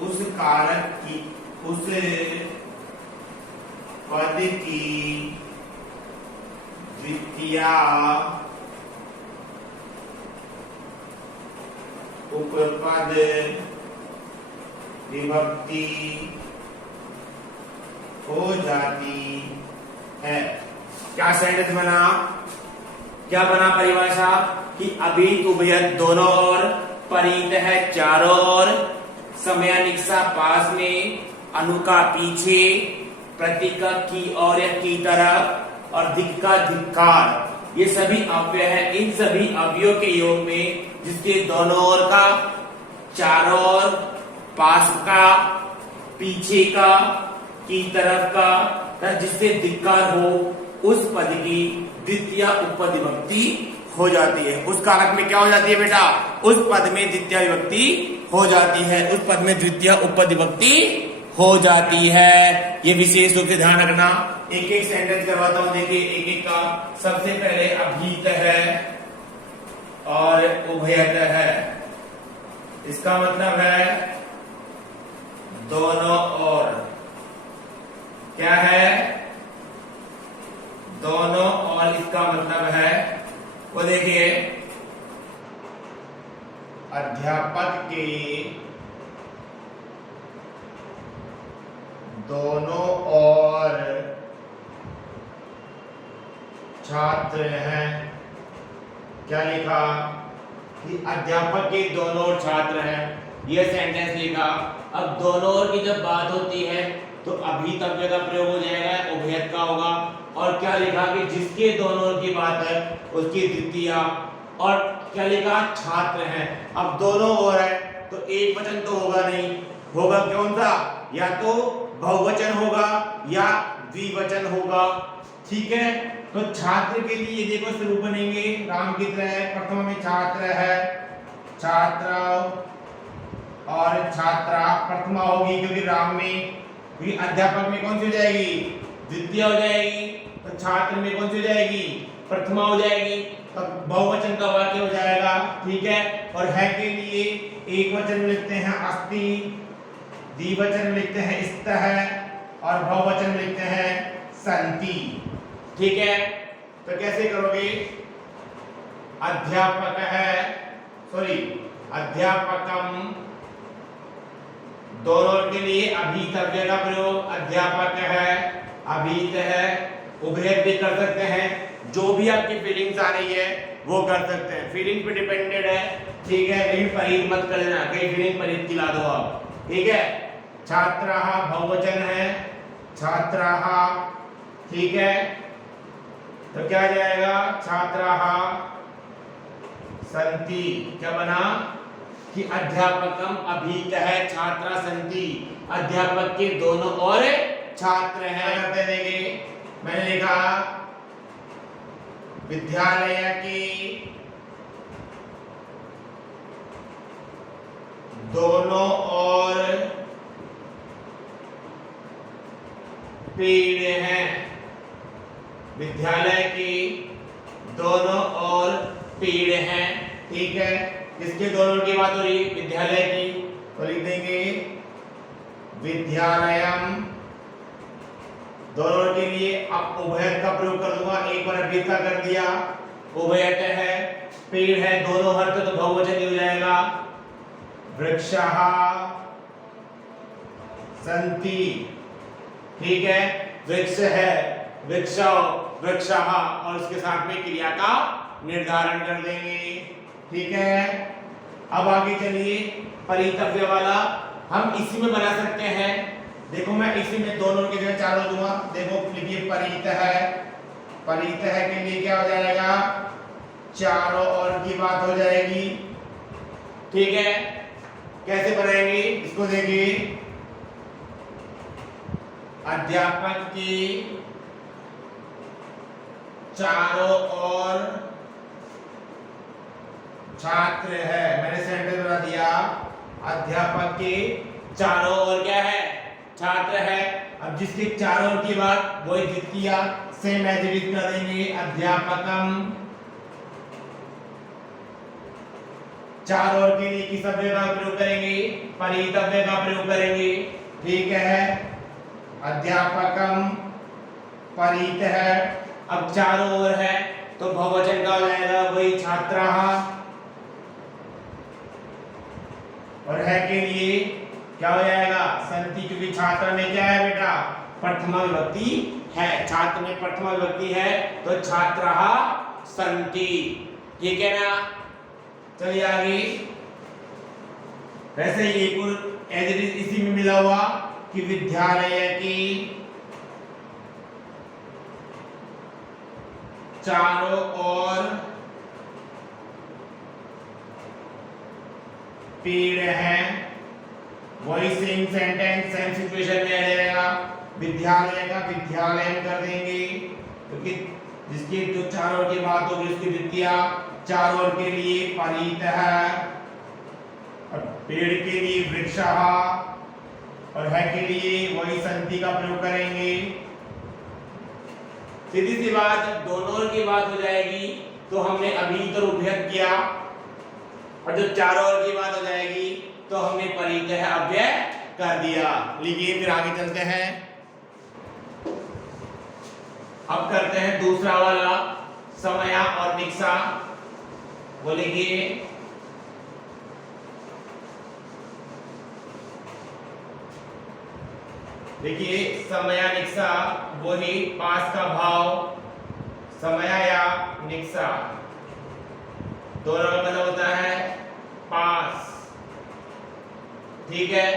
उस कारक की उस पद की द्वितीया उपपद विभक्ति हो जाती है। क्या सेंटेंस बना, क्या बना परिभाषा कि अभीत उभयत दोनों ओर, परित है चारों ओर, समयानिक्सा पास में, अनुका पीछे, प्रतीका की ओर या की तरफ और दिक् का धिक्कार, ये सभी अव्यय है। इन सभी अवयवों के योग में जिसके दोनों ओर का, चारों ओर, पास का, पीछे का, की तरफ का, जिससे धिक्कार हो उस पद की द्वितीय उपपद विभक्ति हो जाती है। उस कारक में क्या हो जाती है बेटा, उस पद में द्वितीय विभक्ति हो जाती है, उस पद में द्वितीय उपपद विभक्ति हो जाती है। ये विशेष रूप से ध्यान रखना। एक एक सेंटेंस करवाता हूं, देखिए एक एक का। सबसे पहले अभीत है और उभयत है, इसका मतलब है दोनों ओर। क्या है, दोनों ओर, इसका मतलब है वो देखिए अध्यापक के दोनों ओर छात्र हैं। क्या लिखा कि अध्यापक के दोनों ओर छात्र हैं, यह सेंटेंस लिखा। अब दोनों ओर की जब बात होती है तो अभी तव्य का प्रयोग हो जाएगा, उभयत का होगा। और क्या लिखा कि जिसके दोनों ओर की बात है उसकी द्वितीय, और क्या लिखा छात्र हैं। अब दोनों ओर है तो एक वचन तो होगा नहीं, होगा कौन सा, या तो बहुवचन होगा या द्विवचन होगा। ठीक है, तो छात्र के लिए देखो स्वरूप बनेंगे राम की तरह। प्रथम में छात्र है, छात्र और छात्रा प्रथमा होगी क्योंकि राम में, क्योंकि अध्यापक में कौन सी हो जाएगी, द्वितीय हो जाएगी। तो छात्र में कौन सी हो जाएगी, प्रथमा हो जाएगी। तो बहुवचन का वाक्य हो जाएगा। ठीक है, और है के लिए एक वचन में लिखते हैं अस्ति, द्विवचन में लिखते हैं स्तः और बहुवचन में लिखते हैं सन्ति। ठीक है, तो कैसे करोगे, अध्यापक है, सॉरी अध्यापकम, दोनों के लिए अभीतव्य का प्रयोग, अध्यापक है, अभीत है, उभयत भी कर सकते हैं। जो भी आपकी फीलिंग्स आ रही है वो कर सकते हैं, फीलिंग पे डिपेंडेड है। ठीक है, लेकिन परीत मत कर लेना, कई फीलिंग परीत की ला दो आप। ठीक है, छात्राः बहुवचन है, छात्राः। ठीक है, तो क्या जाएगा, छात्राः सन्ति। क्या बना कि अध्यापकम अभीत है, छात्रा सन्ति, अध्यापक के दोनों ओर छात्र हैं। करते देंगे, मैंने लिखा विद्यालय की दोनों ओर पेड़ हैं, विद्यालय की दोनों ओर पेड़ हैं। ठीक है, किसके दोनों की बात हो रही है, विद्यालय की, तो लिख देंगे विद्यालयम। दोनों के लिए अब उभयत का प्रयोग कर दूंगा, एक बार अभीत का कर दिया, उभयत है, पेड़ है, दोनों हर तो बहुवचन हो जाएगा, वृक्षः सन्ति। ठीक है, वृक्ष है, वृक्षो, वृक्षः, और उसके साथ में क्रिया का निर्धारण कर देंगे। ठीक है, अब आगे चलिए परितव्य वाला हम इसी में बना सकते हैं। देखो मैं इसी में दोनों की जगह चारों दूंगा। देखो लिखिए परित है के लिए क्या हो जाएगा, चारों ओर की बात हो जाएगी। ठीक है, कैसे बनाएंगे इसको देखिए, अध्यापक की चारों ओर छात्र है। मैंने सेंटेंस बना दिया, अध्यापक के चारों ओर क्या है, छात्र है। अब जिसके चारों ओर की बात वही द्वितीय सेम एज इट इज कर देंगे, अध्यापकम। चारों ओर के लिए किस शब्द का प्रयोग करेंगे, परितव्य का प्रयोग करेंगे। ठीक है, अध्यापकम परित है। अब चारों ओर है तो बहुवचन का हो जाएगा वही छात्राः, और है के लिए क्या हो जाएगा सन्ति, क्योंकि छात्र में क्या है बेटा, प्रथमा विभक्ति है। छात्र में प्रथमा विभक्ति है तो छात्राः सन्ति। ठीक है ना, चलिए आगे। वैसे ही एक और एज इट इज इसी में मिला हुआ कि विद्यालय की चारों ओर पेड़ हैं, वही सेम सेंटेंस सेम सिचुएशन में आ जाएगा। विद्यालय का विद्यालय कर देंगे क्योंकि जिसकी जो चारों ओर की बात होगी उसकी द्वितीय चारों ओर के लिए परित है, और पेड़ के लिए वृक्षः, और है के लिए वही सन्ति का प्रयोग करेंगे। सीधी सी बात, जब दोनों ओर की बात हो जाएगी तो हमने अभी तो उभयत किया, और जब चारों ओर की बात हो जाएगी तो हमने परित है अव्यय कर दिया। लीजिए फिर आगे चलते हैं। अब करते हैं दूसरा वाला, समया और निक्सा। बोलेंगे देखिए समया निक्सा वही पास का भाव, समया या निक्सा दोनों का मतलब होता है पास। ठीक है,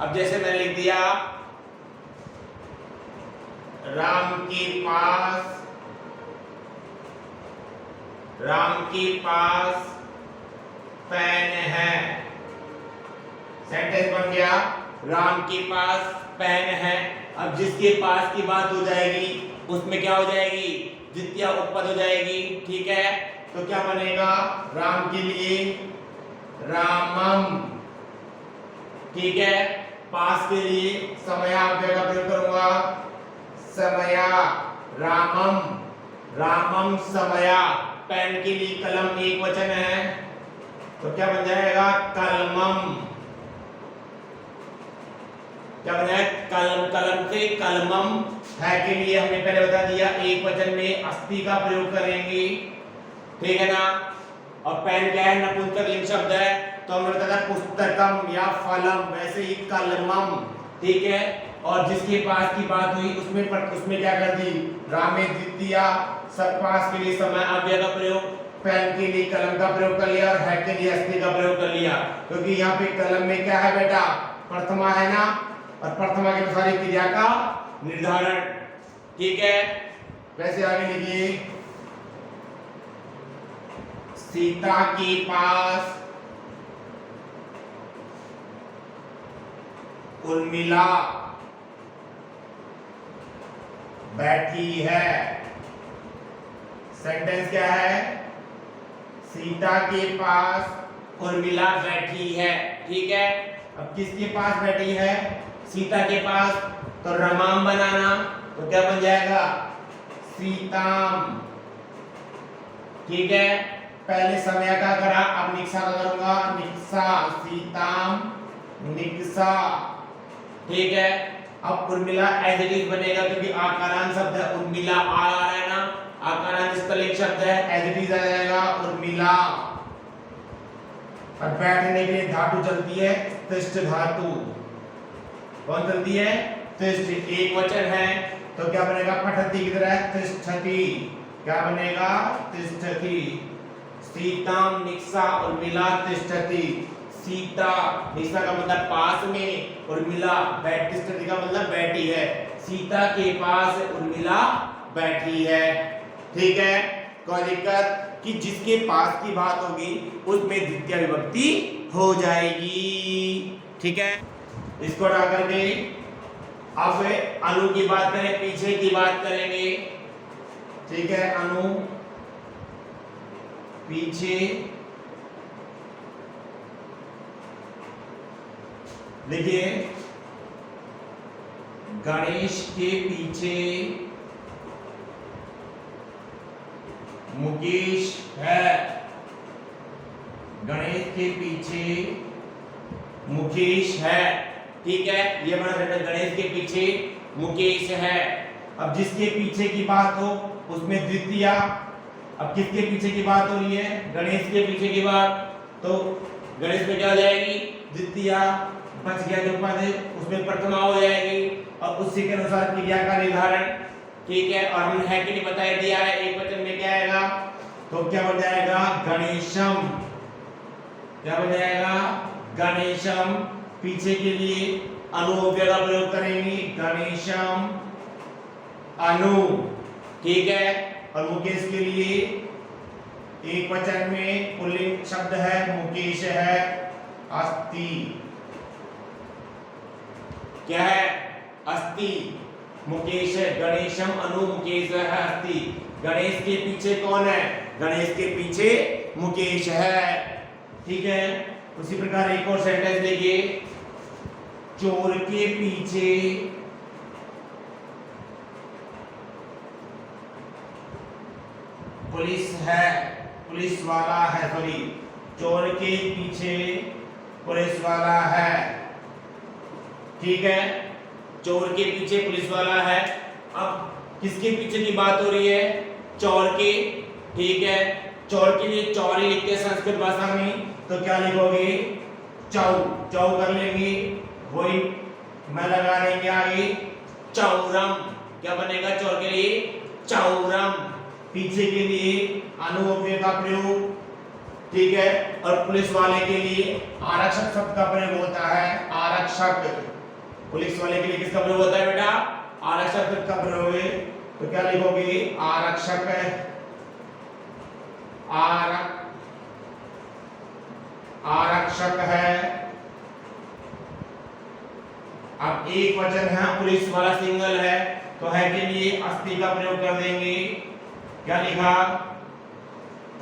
अब जैसे मैंने लिख दिया राम के पास पेन है। सेंटेंस बन गया, राम के पास पेन है। अब जिसके पास की बात हो जाएगी उसमें क्या हो जाएगी, द्वितीय उपपद हो जाएगी। ठीक है, तो क्या बनेगा, राम के लिए रामम। ठीक है, पास के लिए समया अव्यय का प्रयोग करूंगा, समया रामम, रामम समया। पेन के लिए कलम एक वचन है तो क्या बन जाएगा, कलमम। क्या बन जाएगा, कलम, कलम से कलमम। है के लिए हमने पहले बता दिया एक वचन में अस्थि का प्रयोग करेंगे। ठीक है ना, और पेन क्या है, नपुंसकलिंग शब्द है तो हमने बताया पुस्तकम या फलम, वैसे ही कलमम। ठीक है, और जिसके पास की बात हुई उसमें क्या कर दी, रामे द्वितीय। सब पास के लिए समय अव्यय का प्रयोग, पेन के लिए कलम का प्रयोग कर लिया, और है के लिए अस्थि का प्रयोग कर लिया, क्योंकि यहाँ पे कलम में क्या है बेटा, प्रथमा है ना, और प्रथमा के अनुसार क्रिया का निर्धारण। ठीक है, वैसे आगे लिखिए सीता के पास उर्मिला बैठी है। सेंटेंस क्या है, सीता के पास उर्मिला बैठी है। ठीक है, अब किसके पास बैठी है, सीता के पास, तो रमाम बनाना, तो क्या बन जाएगा, सीताम। ठीक है, पहले समय का करा, अब निक्सा का करूंगा, निक्सा, सीताम निक्सा। ठीक है, अब उर्मिला एज इट इज बनेगा क्योंकि आकारांत शब्द है, उर्मिला आ रहा है ना, आकारांत स्थलिक शब्द है, एज इट इज आ जाएगा उर्मिला। और बैठने के लिए धातु चलती है तिष्ठ धातु। कौन चलती है, तिष्ठ। एक वचन है तो क्या बनेगा, पठती की तरह तिष्ठति। क्या बनेगा? तिष्ठति। सीताम निक्षा उर्मिला तिष्ठति। सीता निक्षा का मतलब पास में, उर्मिला बैठ, तिष्ठति का मतलब बैठी है। सीता के पास उर्मिला बैठी है। ठीक है, कोई दिक्कत? कि जिसके पास की बात होगी उसमें द्वितीय विभक्ति हो जाएगी। ठीक है, इसको हटा करके अब अनु की बात करें, पीछे की बात करेंगे। ठीक है, अनु पीछे, देखिए गणेश के पीछे मुकेश है। गणेश के पीछे मुकेश है। ठीक है, ये बना सेंटेंस, गणेश के पीछे मुकेश है। अब जिसके पीछे की बात हो उसमें द्वितीय। अब किसके पीछे की बात हो रही है? गणेश के पीछे की बात, तो गणेश में क्या हो जाएगी? द्वितीय। बच गया जो पद है उसमें प्रथमा हो जाएगी। अब उसी के अनुसार क्रिया का निर्धारण। ठीक है, और हमने है कि नहीं बताया दिया है, एक वचन में क्या आएगा? तो क्या बन जाएगा? गणेशम। क्या बन जाएगा? गणेशम। पीछे के लिए अनुव्यय का प्रयोग करेंगे, गणेशम अनु। ठीक है, और मुकेश के लिए एक वचन में पुल्लिंग शब्द है, मुकेश है, अस्ति। क्या है? अस्ति। मुकेश है, गणेशम अनु मुकेश है, अस्ति। गणेश के पीछे कौन है? गणेश के पीछे मुकेश है। ठीक है, उसी प्रकार एक और सेंटेंस देखिए, चोर के पीछे पुलिस है, पुलिस वाला है, सॉरी, चोर के पीछे पुलिस वाला है। ठीक है, चोर के पीछे पुलिस वाला है। अब किसके पीछे की बात हो रही है? चोर के। ठीक है, चोर के लिए चौरी लिखते हैं संस्कृत भाषा में, तो क्या लिखोगे? चौ। चौ कर लेंगे, वही मैं लगा लेंगे आगे, चौरम। क्या बनेगा चोर के लिए? चौरम। पीछे के लिए अनुव्यय का प्रयोग। ठीक है, और पुलिस वाले के लिए आरक्षक शब्द का प्रयोग होता है, आरक्षक। पुलिस वाले के लिए किसका प्रयोग होता है बेटा? आरक्षक शब्द का प्रयोग है। तो क्या लिखोगे? आरक्षक है, आरक्षक है। अब एक वचन है, पुलिस वाला सिंगल है, तो है के लिए अस्ति का प्रयोग कर देंगे। क्या लिखा?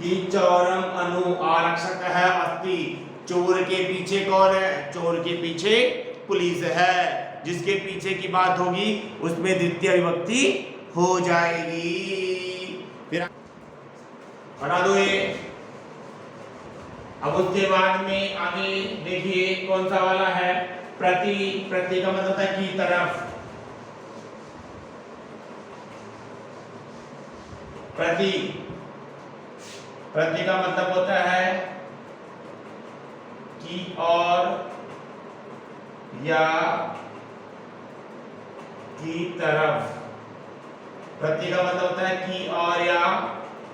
कि चौरम अनु, आरक्षक है, अस्ति। चोर के पीछे कौन है? चोर के पीछे पुलिस है। जिसके पीछे की बात होगी उसमें द्वितीय विभक्ति हो जाएगी। फिर हटा दो ये। अब उसके बाद में आगे देखिए कौन सा वाला है? प्रति। प्रति का मतलब होता है की तरफ। प्रति, प्रति का मतलब होता है की और या की तरफ। प्रति का मतलब होता है की और या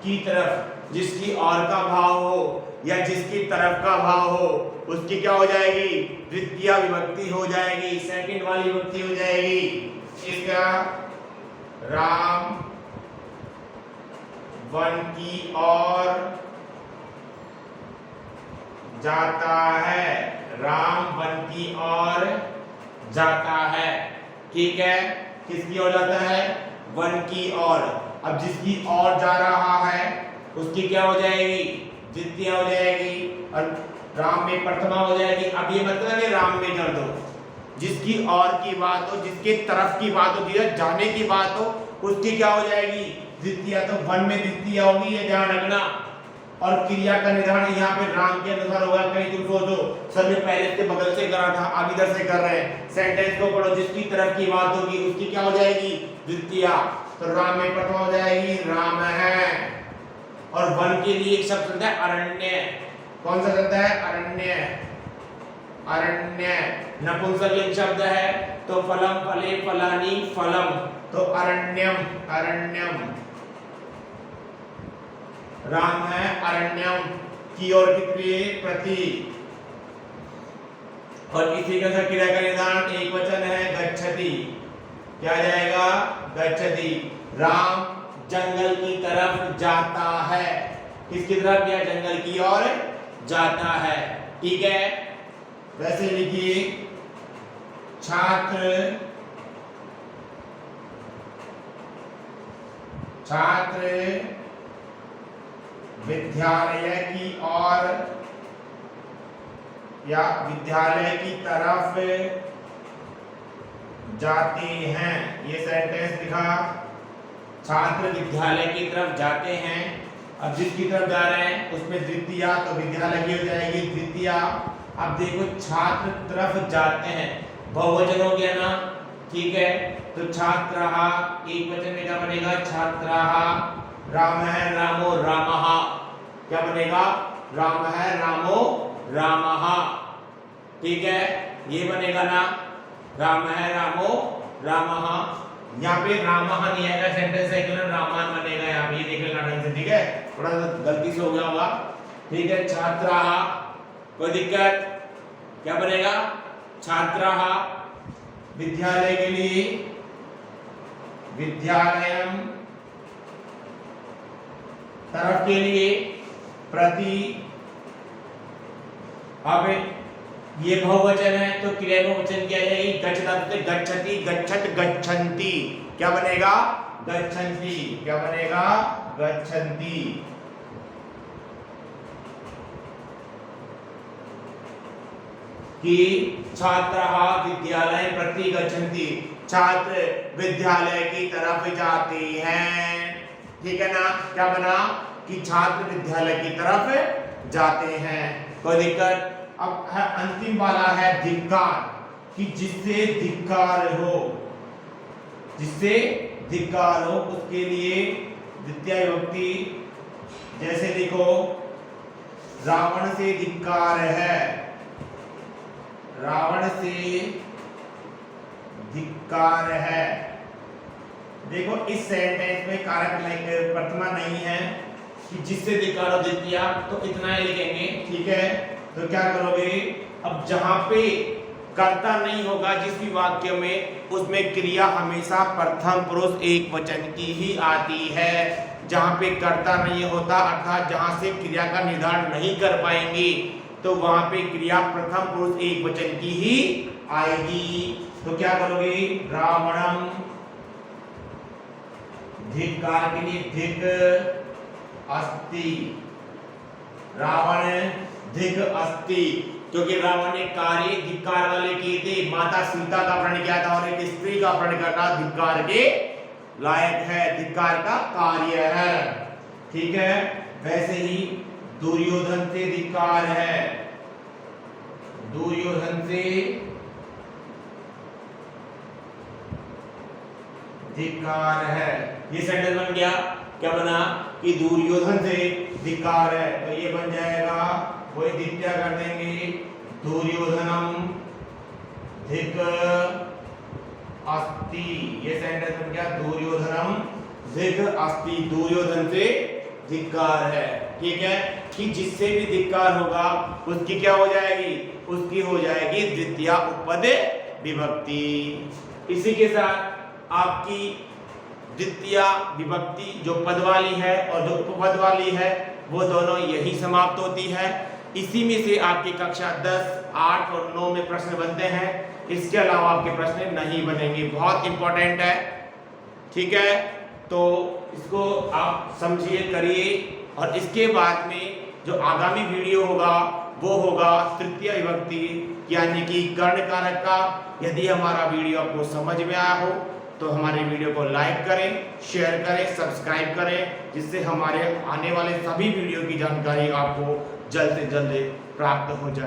की तरफ। जिसकी और का भाव हो या जिसकी तरफ का भाव हो उसकी क्या हो जाएगी? द्वितीय विभक्ति हो जाएगी, सेकंड वाली विभक्ति हो जाएगी। इसका राम वन की ओर जाता है, राम वन की ओर जाता है। ठीक है, किसकी ओर जाता है? वन की ओर। अब जिसकी ओर जा रहा है उसकी क्या हो जाएगी? द्वितीय हो जाएगी, और राम में प्रथमा हो जाएगी। अब ये मतलब है राम में कर दो। जिसकी ओर की बात हो, जिसके तरफ की बात हो, जिधर जाने की बात हो, उसकी क्या हो जाएगी? द्वितीय। तो वन में द्वितीय होगी, ये ध्यान रखना। और क्रिया का निर्धारण यहाँ पे राम के अनुसार होगा। कहीं तुम सोचो सर ने पहले इसके बगल से करा था, अब इधर से कर रहे हैं। सेंटेंस को पढ़ो, जिसकी तरफ की बात होगी उसकी क्या हो जाएगी? द्वितीय। तो राम में प्रथमा हो जाएगी, राम है। और वन के लिए एक शब्द है अरण्य। कौन सा शब्द है? अरण्य। अरण्य नपुंसकलिंग शब्द है, तो फलम फले फलानी फलम, तो अरण्यम, अरण्यम। राम है अरण्यम की ओर कितने प्रति, और इसी के साथ क्रिया का निदान एक वचन है गच्छति, क्या आ जाएगा गच्छति। राम जंगल की तरफ जाता है, किसकी तरफ, या जंगल की ओर जाता है, ठीक है। वैसे लिखिए छात्र विद्यालय की ओर या विद्यालय की तरफ जाते हैं, ये सेंटेंस लिखा। छात्र विद्यालय की तरफ जाते हैं, अब जिसकी तरफ जा रहे हैं उसमें द्वितीया, तो विद्यालय की हो जाएगी द्वितीया। अब देखो छात्र तरफ जाते हैं, बहुवचन हो गया ना, ठीक है। तो छात्राः एक वचन में क्या बनेगा, छात्राः। राम है रामो रामः, क्या बनेगा, राम है रामो रामः, ठीक है, ये बनेगा ना, राम है रामो रामः। यहाँ पे रामः नहीं आएगा, सेंटेंस है केवल रामान बनेगा यहाँ पे, ये देख लेना ढंग से, ठीक है, थोड़ा सा गलती से हो गया होगा, ठीक है। छात्राः कोई दिक्कत, क्या बनेगा, छात्राः। विद्यालय के लिए विद्यालयम, तरफ के लिए प्रति। अब ये बहुवचन है तो क्रिया बहुवचन क्या जाएगी, गच्छति गच्छति गच्छत गच्छन्ति, क्या बनेगा गच्छन्ति, क्या बनेगा गच्छन्ति। कि छात्राः विद्यालय प्रति गच्छन्ति, छात्र विद्यालय की तरफ जाते हैं, ठीक है ना। क्या बना कि छात्र विद्यालय की तरफ जाते हैं, कोई दिक्कत। अब है अंतिम वाला है धिक्कार, कि जिससे धिक्कार हो, जिससे धिक्कार हो उसके लिए द्वितीय विभक्ति, जैसे देखो रावण से धिक्कार है, रावण से धिक्कार है। देखो इस सेंटेंस में कारक प्रथमा नहीं है, कि जिससे धिक्कार हो द्वितीया, तो इतना ही लिखेंगे, ठीक है। तो क्या करोगे, अब जहां पे कर्ता नहीं होगा जिस भी वाक्य में, उसमें क्रिया हमेशा प्रथम पुरुष एक वचन की ही आती है। जहां पे कर्ता नहीं होता, अर्थात जहां से क्रिया का निर्धारण नहीं कर पाएंगे, तो वहां पे क्रिया प्रथम पुरुष एक वचन की ही आएगी। तो क्या करोगे, रावणम, धिक्कार के लिए धिक अस्ति, रावण धिक अस्ति, क्योंकि रावण ने कार्य धिक्कार वाले किए थे, माता सीता का अपहरण किया था, और एक स्त्री का अपहरण करना धिक्कार के लायक है, धिक्कार का कार्य है, ठीक है। वैसे ही दुर्योधन से धिक्कार है, दुर्योधन से धिक्कार है, ये सेंटेंस बन गया, क्या बना कि दुर्योधन से धिक्कार है, तो ये बन जाएगा, वही द्वितीय कर देंगे, दुर्योधनम धिक अस्ति, ये सेंटेंस बन गया, दुर्योधनम धिक अस्ति, दुर्योधन से धिक्कार है, ठीक है। कि जिससे भी धिक्कार होगा उसकी क्या हो जाएगी, उसकी हो जाएगी द्वितीय उपपद विभक्ति। इसी के साथ आपकी द्वितीय विभक्ति जो पद वाली है और जो उपपद वाली है, वो दोनों यही समाप्त होती है। इसी में से आपकी कक्षा 10, 8 और 9 में प्रश्न बनते हैं, इसके अलावा आपके प्रश्न नहीं बनेंगे, बहुत इंपॉर्टेंट है, ठीक है। तो इसको आप समझिए, करिए, और इसके बाद में जो आगामी वीडियो होगा वो होगा तृतीय विभक्ति, यानी कि कर्ण कारक का। यदि हमारा वीडियो आपको समझ में आया हो तो हमारे वीडियो को लाइक करें, शेयर करें, सब्सक्राइब करें, जिससे हमारे आने वाले सभी वीडियो की जानकारी आपको जल्द से जल्द प्राप्त हो जाए।